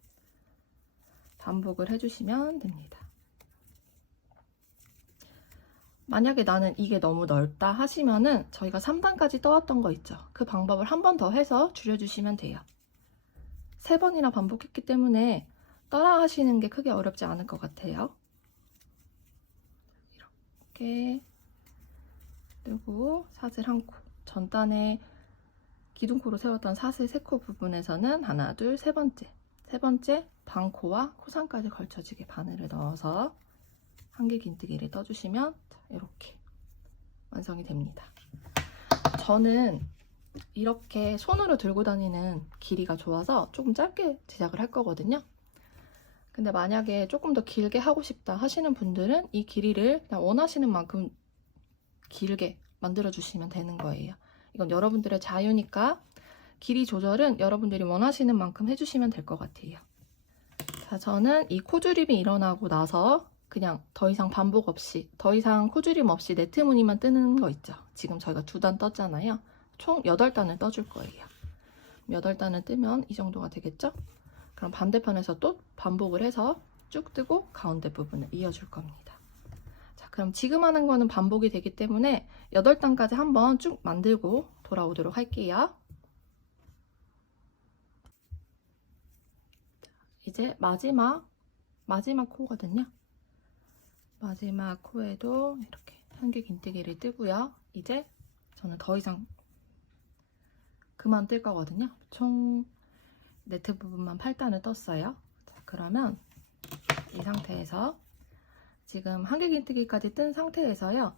반복을 해주시면 됩니다. 만약에 나는 이게 너무 넓다 하시면은 저희가 3단까지 떠왔던 거 있죠. 그 방법을 한 번 더 해서 줄여주시면 돼요. 3번이나 반복했기 때문에 따라 하시는 게 크게 어렵지 않을 것 같아요. 이렇게 뜨고 사슬 한 코, 전단에 기둥코로 세웠던 사슬 3코 부분에서는 하나, 둘, 세 번째 반코와 코상까지 걸쳐지게 바늘을 넣어서 한길긴뜨기를 떠주시면 이렇게 완성이 됩니다. 저는 이렇게 손으로 들고 다니는 길이가 좋아서 조금 짧게 제작을 할 거거든요. 근데 만약에 조금 더 길게 하고 싶다 하시는 분들은 이 길이를 그냥 원하시는 만큼 길게 만들어 주시면 되는 거예요. 이건 여러분들의 자유니까 길이 조절은 여러분들이 원하시는 만큼 해주시면 될 것 같아요. 자, 저는 이 코줄임이 일어나고 나서 그냥 더 이상 반복 없이, 더 이상 코줄임 없이 네트 무늬만 뜨는 거 있죠. 지금 저희가 2단 떴잖아요. 총 8단을 떠줄 거예요. 8단을 뜨면 이 정도가 되겠죠? 그럼 반대편에서 또 반복을 해서 쭉 뜨고 가운데 부분을 이어줄 겁니다. 자, 그럼 지금 하는 거는 반복이 되기 때문에 8단까지 한번 쭉 만들고 돌아오도록 할게요. 이제 마지막 코거든요. 마지막 코에도 이렇게 한길 긴뜨기를 뜨고요. 이제 저는 더 이상 그만 뜰 거거든요. 총 네트 부분만 8단을 떴어요. 자, 그러면 이 상태에서 지금 한길 긴뜨기까지 뜬 상태에서요.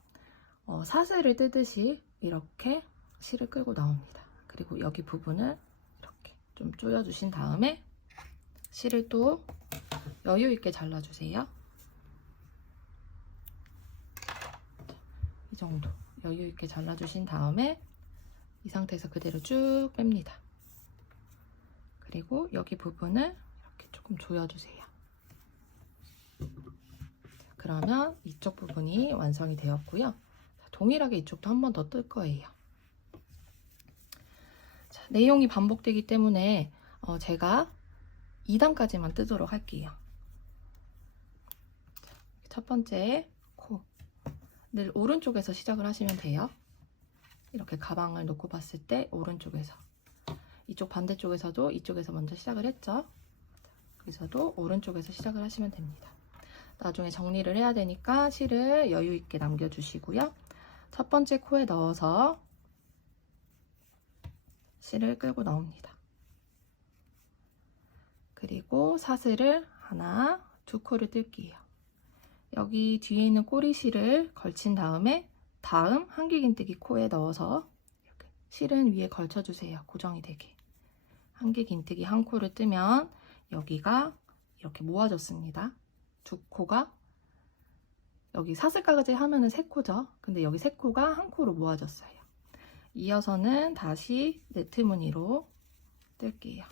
사슬을 뜨듯이 이렇게 실을 끌고 나옵니다. 그리고 여기 부분을 이렇게 좀 조여주신 다음에 실을 또 여유 있게 잘라주세요. 이 정도 여유 있게 잘라주신 다음에 이 상태에서 그대로 쭉 뺍니다. 그리고 여기 부분을 이렇게 조금 조여주세요. 그러면 이쪽 부분이 완성이 되었고요. 동일하게 이쪽도 한 번 더 뜰 거예요. 자, 내용이 반복되기 때문에 제가 2단까지만 뜨도록 할게요. 첫 번째 코. 늘 오른쪽에서 시작을 하시면 돼요. 이렇게 가방을 놓고 봤을 때 오른쪽에서. 이쪽 반대쪽에서도 이쪽에서 먼저 시작을 했죠. 여기서도 오른쪽에서 시작을 하시면 됩니다. 나중에 정리를 해야 되니까 실을 여유 있게 남겨주시고요. 첫 번째 코에 넣어서 실을 끌고 나옵니다. 그리고 사슬을 하나, 2코를 뜰게요. 여기 뒤에 있는 꼬리실을 걸친 다음에 다음 한길긴뜨기 코에 넣어서 이렇게 실은 위에 걸쳐주세요. 고정이 되게. 한길긴뜨기 한 코를 뜨면 여기가 이렇게 모아졌습니다. 2코가 여기 사슬까지 하면은 3코죠. 근데 여기 3코가 한 코로 모아졌어요. 이어서는 다시 네트 무늬로 뜰게요.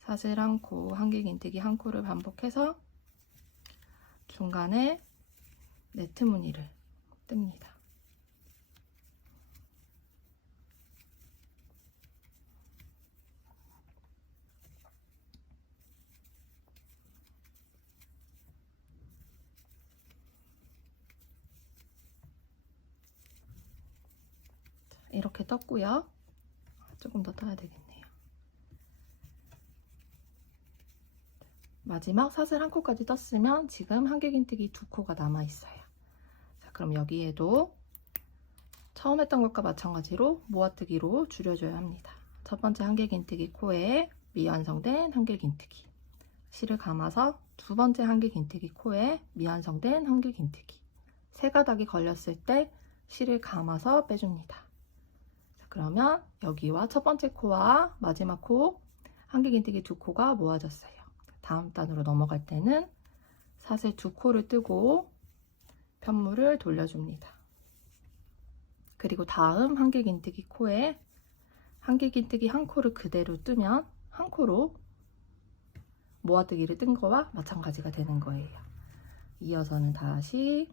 사슬 한 코, 한길긴뜨기 한 코를 반복해서 중간에 네트 무늬를 뜹니다. 이렇게 떴고요. 조금 더 떠야 되겠네요. 마지막 사슬 한 코까지 떴으면 지금 한길긴뜨기 2코가 남아있어요. 자, 그럼 여기에도 처음 했던 것과 마찬가지로 모아뜨기로 줄여줘야 합니다. 첫 번째 한길긴뜨기 코에 미완성된 한길긴뜨기, 실을 감아서 두 번째 한길긴뜨기 코에 미완성된 한길긴뜨기, 세 가닥이 걸렸을 때 실을 감아서 빼줍니다. 자, 그러면 여기와 첫 번째 코와 마지막 코 한길긴뜨기 2코가 모아졌어요. 다음 단으로 넘어갈 때는 사슬 2코를 뜨고 편물을 돌려줍니다. 그리고 다음 한길긴뜨기 코에 한길긴뜨기 한 코를 그대로 뜨면 한 코로 모아뜨기를 뜬 거와 마찬가지가 되는 거예요. 이어서는 다시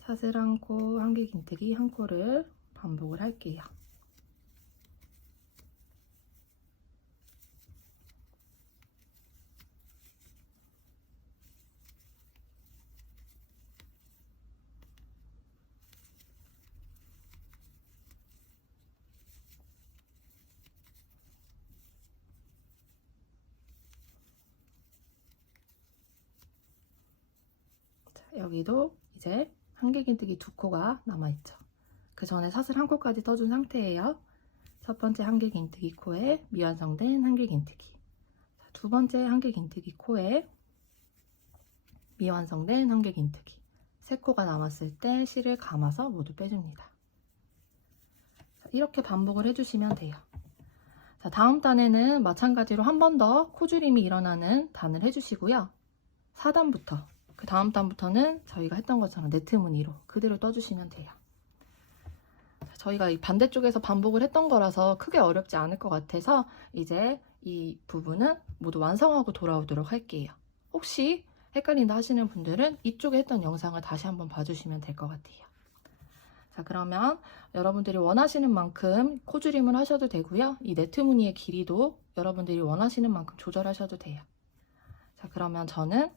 사슬 한 코, 한길긴뜨기 한 코를 반복을 할게요. 여기도 이제 한길긴뜨기 2코가 남아있죠. 그 전에 사슬 한 코까지 떠준 상태예요. 첫 번째 한길긴뜨기 코에 미완성된 한길긴뜨기, 두 번째 한길긴뜨기 코에 미완성된 한길긴뜨기, 3코가 남았을 때 실을 감아서 모두 빼줍니다. 이렇게 반복을 해주시면 돼요. 자, 다음 단에는 마찬가지로 한 번 더 코줄임이 일어나는 단을 해주시고요. 4단부터 그 다음 단부터는 저희가 했던 것처럼 네트 무늬로 그대로 떠주시면 돼요. 저희가 이 반대쪽에서 반복을 했던 거라서 크게 어렵지 않을 것 같아서 이제 이 부분은 모두 완성하고 돌아오도록 할게요. 혹시 헷갈린다 하시는 분들은 이쪽에 했던 영상을 다시 한번 봐주시면 될 것 같아요. 자, 그러면 여러분들이 원하시는 만큼 코줄임을 하셔도 되고요. 이 네트 무늬의 길이도 여러분들이 원하시는 만큼 조절하셔도 돼요. 자, 그러면 저는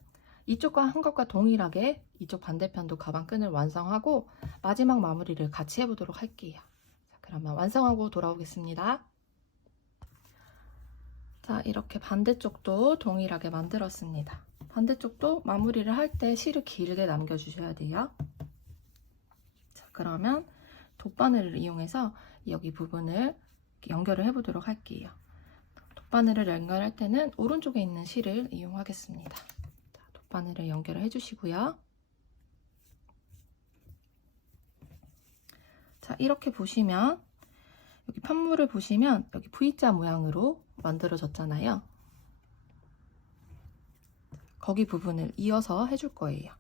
이쪽과 한 것과 동일하게 이쪽 반대편도 가방끈을 완성하고 마지막 마무리를 같이 해보도록 할게요. 자, 그러면 완성하고 돌아오겠습니다. 자, 이렇게 반대쪽도 동일하게 만들었습니다. 반대쪽도 마무리를 할 때 실을 길게 남겨주셔야 돼요. 자, 그러면 돗바늘을 이용해서 여기 부분을 연결을 해보도록 할게요. 돗바늘을 연결할 때는 오른쪽에 있는 실을 이용하겠습니다. 자, 돗바늘을 연결을 해주시고요. 자, 이렇게 보시면 여기 편물을 보시면 여기 V자 모양으로 만들어졌잖아요. 거기 부분을 이어서 해줄 거예요.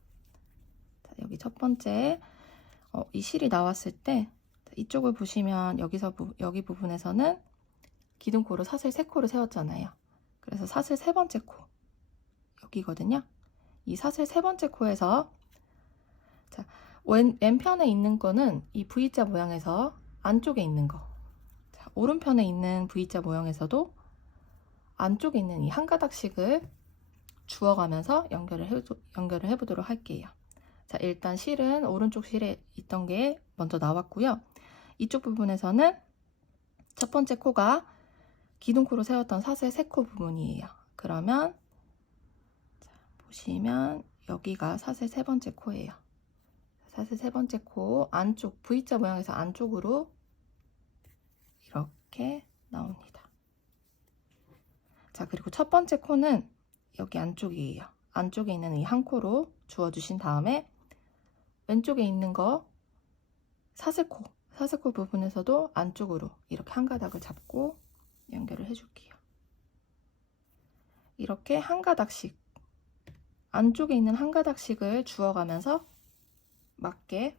자, 여기 첫 번째 이 실이 나왔을 때 이쪽을 보시면 여기 부분에서는 기둥코로 사슬 3코를 세웠잖아요. 그래서 사슬 3번째 코 여기거든요. 이 사슬 3번째 코에서 자, 왼편에 있는 거는 이 V자 모양에서 안쪽에 있는 거, 자, 오른편에 있는 V자 모양에서도 안쪽에 있는 이 한 가닥씩을 주워가면서 연결을 해보도록 할게요. 자, 일단 실은 오른쪽 실에 있던 게 먼저 나왔고요. 이쪽 부분에서는 첫 번째 코가 기둥코로 세웠던 사슬 3코 부분이에요. 그러면 자, 보시면 여기가 사슬 3번째 코예요. 사슬 3번째 코 안쪽 V자 모양에서 안쪽으로 이렇게 나옵니다. 자, 그리고 첫 번째 코는 여기 안쪽이에요. 안쪽에 있는 이 한 코로 주워주신 다음에 왼쪽에 있는 거 사슬코 부분에서도 안쪽으로 이렇게 한 가닥을 잡고 연결을 해줄게요. 이렇게 한 가닥씩 안쪽에 있는 한 가닥씩을 주워가면서 맞게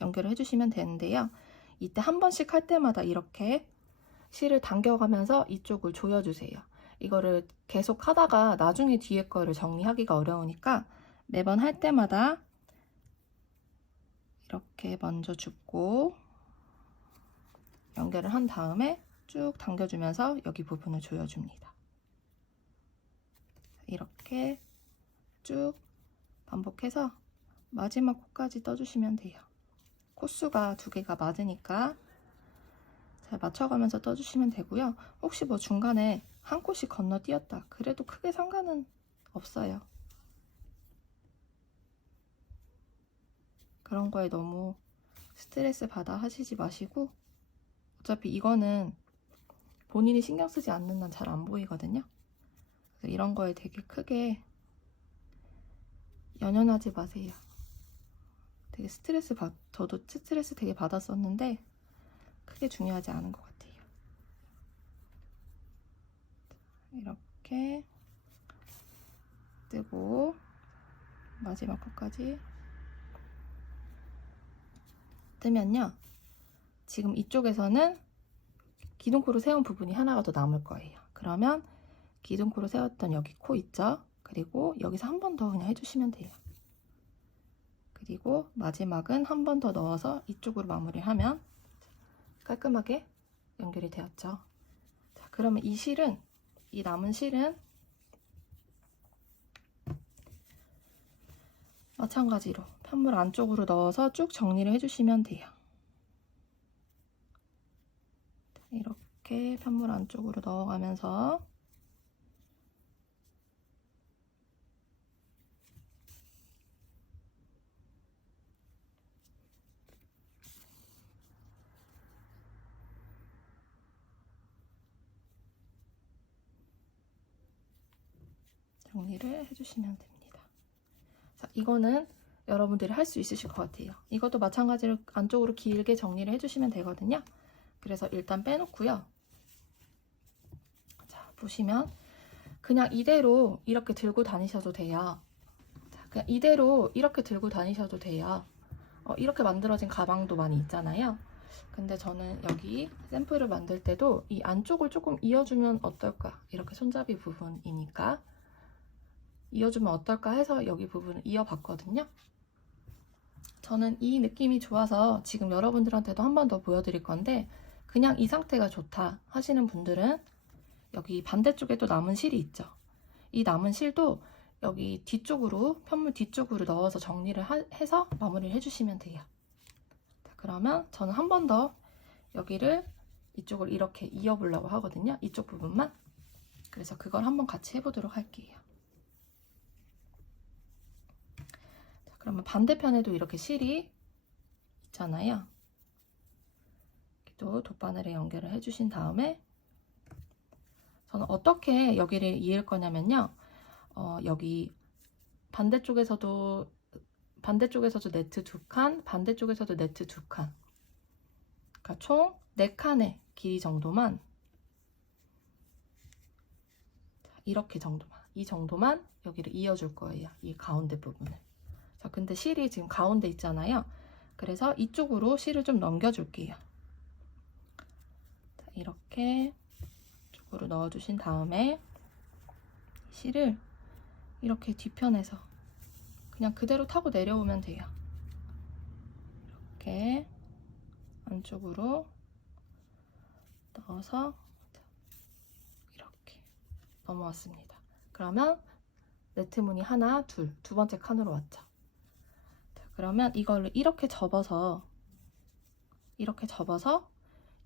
연결을 해주시면 되는데요. 이때 한 번씩 할 때마다 이렇게 실을 당겨가면서 이쪽을 조여주세요. 이거를 계속 하다가 나중에 뒤에 거를 정리하기가 어려우니까 매번 할 때마다 이렇게 먼저 줍고 연결을 한 다음에 쭉 당겨주면서 여기 부분을 조여줍니다. 이렇게 쭉 반복해서 마지막 코까지 떠주시면 돼요. 코수가 2개가 맞으니까 잘 맞춰가면서 떠주시면 되고요. 혹시 뭐 중간에 한 코씩 건너뛰었다 그래도 크게 상관은 없어요. 그런 거에 너무 스트레스 받아 하시지 마시고 어차피 이거는 본인이 신경 쓰지 않는 한 잘 안 보이거든요. 그래서 이런 거에 되게 크게 연연하지 마세요. 되게 저도 스트레스 되게 받았었는데 크게 중요하지 않은 것 같아요. 이렇게 뜨고 마지막 코까지 뜨면요. 지금 이쪽에서는 기둥코로 세운 부분이 하나가 더 남을 거예요. 그러면 기둥코로 세웠던 여기 코 있죠? 그리고 여기서 한 번 더 그냥 해주시면 돼요. 그리고 마지막은 한 번 더 넣어서 이쪽으로 마무리하면 깔끔하게 연결이 되었죠. 자, 그러면 이 남은 실은 마찬가지로 편물 안쪽으로 넣어서 쭉 정리를 해주시면 돼요. 이렇게 편물 안쪽으로 넣어가면서 정리를 해주시면 됩니다. 자, 이거는 여러분들이 할 수 있으실 것 같아요. 이것도 마찬가지로 안쪽으로 길게 정리를 해주시면 되거든요. 그래서 일단 빼놓고요. 자, 보시면 그냥 이대로 이렇게 들고 다니셔도 돼요. 자, 그냥 이대로 이렇게 들고 다니셔도 돼요. 이렇게 만들어진 가방도 많이 있잖아요. 근데 저는 여기 샘플을 만들 때도 이 안쪽을 조금 이어주면 어떨까, 이렇게 손잡이 부분이니까 이어주면 어떨까 해서 여기 부분을 이어봤거든요. 저는 이 느낌이 좋아서 지금 여러분들한테도 한 번 더 보여드릴 건데, 그냥 이 상태가 좋다 하시는 분들은 여기 반대쪽에 또 남은 실이 있죠. 이 남은 실도 여기 뒤쪽으로, 편물 뒤쪽으로 넣어서 정리를 해서 마무리를 해주시면 돼요. 자, 그러면 저는 한 번 더 여기를 이쪽을 이렇게 이어보려고 하거든요. 이쪽 부분만. 그래서 그걸 한번 같이 해보도록 할게요. 자, 그러면 반대편에도 이렇게 실이 있잖아요. 또 돗바늘에 연결을 해주신 다음에 저는 어떻게 여기를 이을 거냐면요. 여기 반대쪽에서도 네트 2칸, 반대쪽에서도 네트 2칸. 그러니까 총 4칸의 길이 정도만, 이렇게 정도만, 이 정도만 여기를 이어줄 거예요. 이 가운데 부분을. 자, 근데 실이 지금 가운데 있잖아요. 그래서 이쪽으로 실을 좀 넘겨줄게요. 자, 이렇게 쪽으로 넣어주신 다음에 실을 이렇게 뒤편에서 그냥 그대로 타고 내려오면 돼요. 이렇게 안쪽으로 넣어서 이렇게 넘어왔습니다. 그러면 네트 무늬 하나, 두 번째 칸으로 왔죠. 자, 그러면 이걸 이렇게 접어서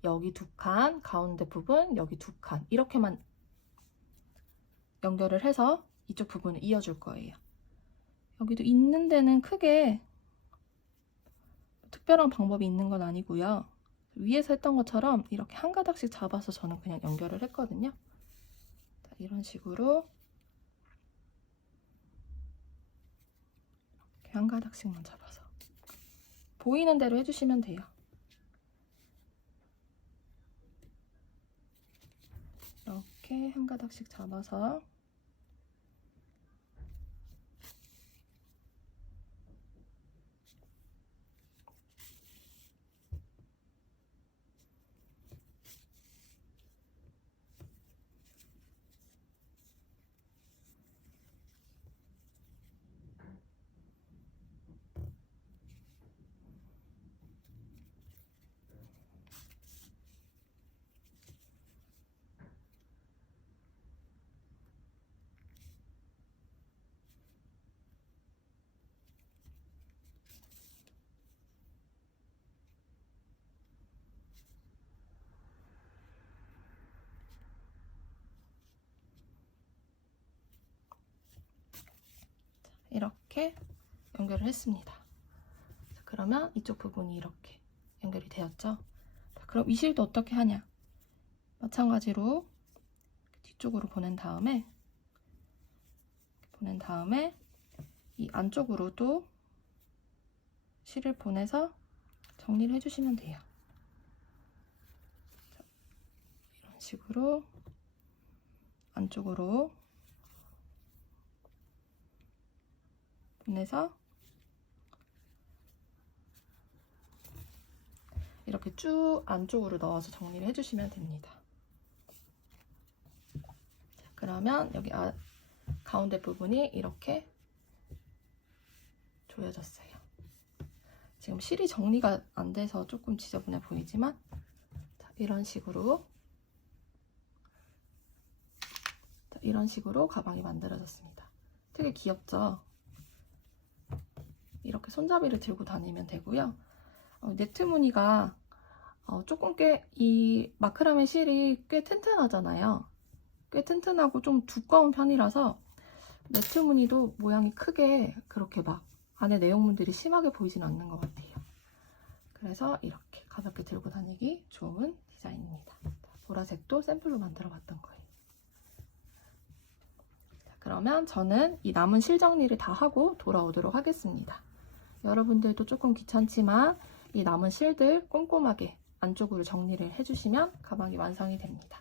여기 2칸, 가운데 부분 여기 2칸, 이렇게만 연결을 해서 이쪽 부분을 이어줄 거예요. 여기도 있는 데는 크게 특별한 방법이 있는 건 아니고요. 위에서 했던 것처럼 이렇게 한 가닥씩 잡아서 저는 그냥 연결을 했거든요. 자, 이런 식으로 이렇게 한 가닥씩만 잡아서 보이는 대로 해주시면 돼요. 이렇게 한 가닥씩 잡아서 이렇게 연결을 했습니다. 자, 그러면 이쪽 부분이 이렇게 연결이 되었죠. 자, 그럼 이 실도 어떻게 하냐? 마찬가지로 뒤쪽으로 보낸 다음에 이 안쪽으로도 실을 보내서 정리를 해주시면 돼요. 자, 이런 식으로 안쪽으로 보내서 이렇게 쭉 안쪽으로 넣어서 정리를 해주시면 됩니다. 자, 그러면 여기 가운데 부분이 이렇게 조여졌어요. 지금 실이 정리가 안 돼서 조금 지저분해 보이지만, 자, 이런 식으로 가방이 만들어졌습니다. 되게 귀엽죠? 이렇게 손잡이를 들고 다니면 되고요. 네트 무늬가 조금 이 마크라메 실이 꽤 튼튼하잖아요. 꽤 튼튼하고 좀 두꺼운 편이라서 네트 무늬도 모양이 크게 그렇게 막 안에 내용물들이 심하게 보이진 않는 것 같아요. 그래서 이렇게 가볍게 들고 다니기 좋은 디자인입니다. 보라색도 샘플로 만들어 봤던 거예요. 자, 그러면 저는 이 남은 실 정리를 다 하고 돌아오도록 하겠습니다. 여러분들도 조금 귀찮지만 이 남은 실들 꼼꼼하게 안쪽으로 정리를 해주시면 가방이 완성이 됩니다.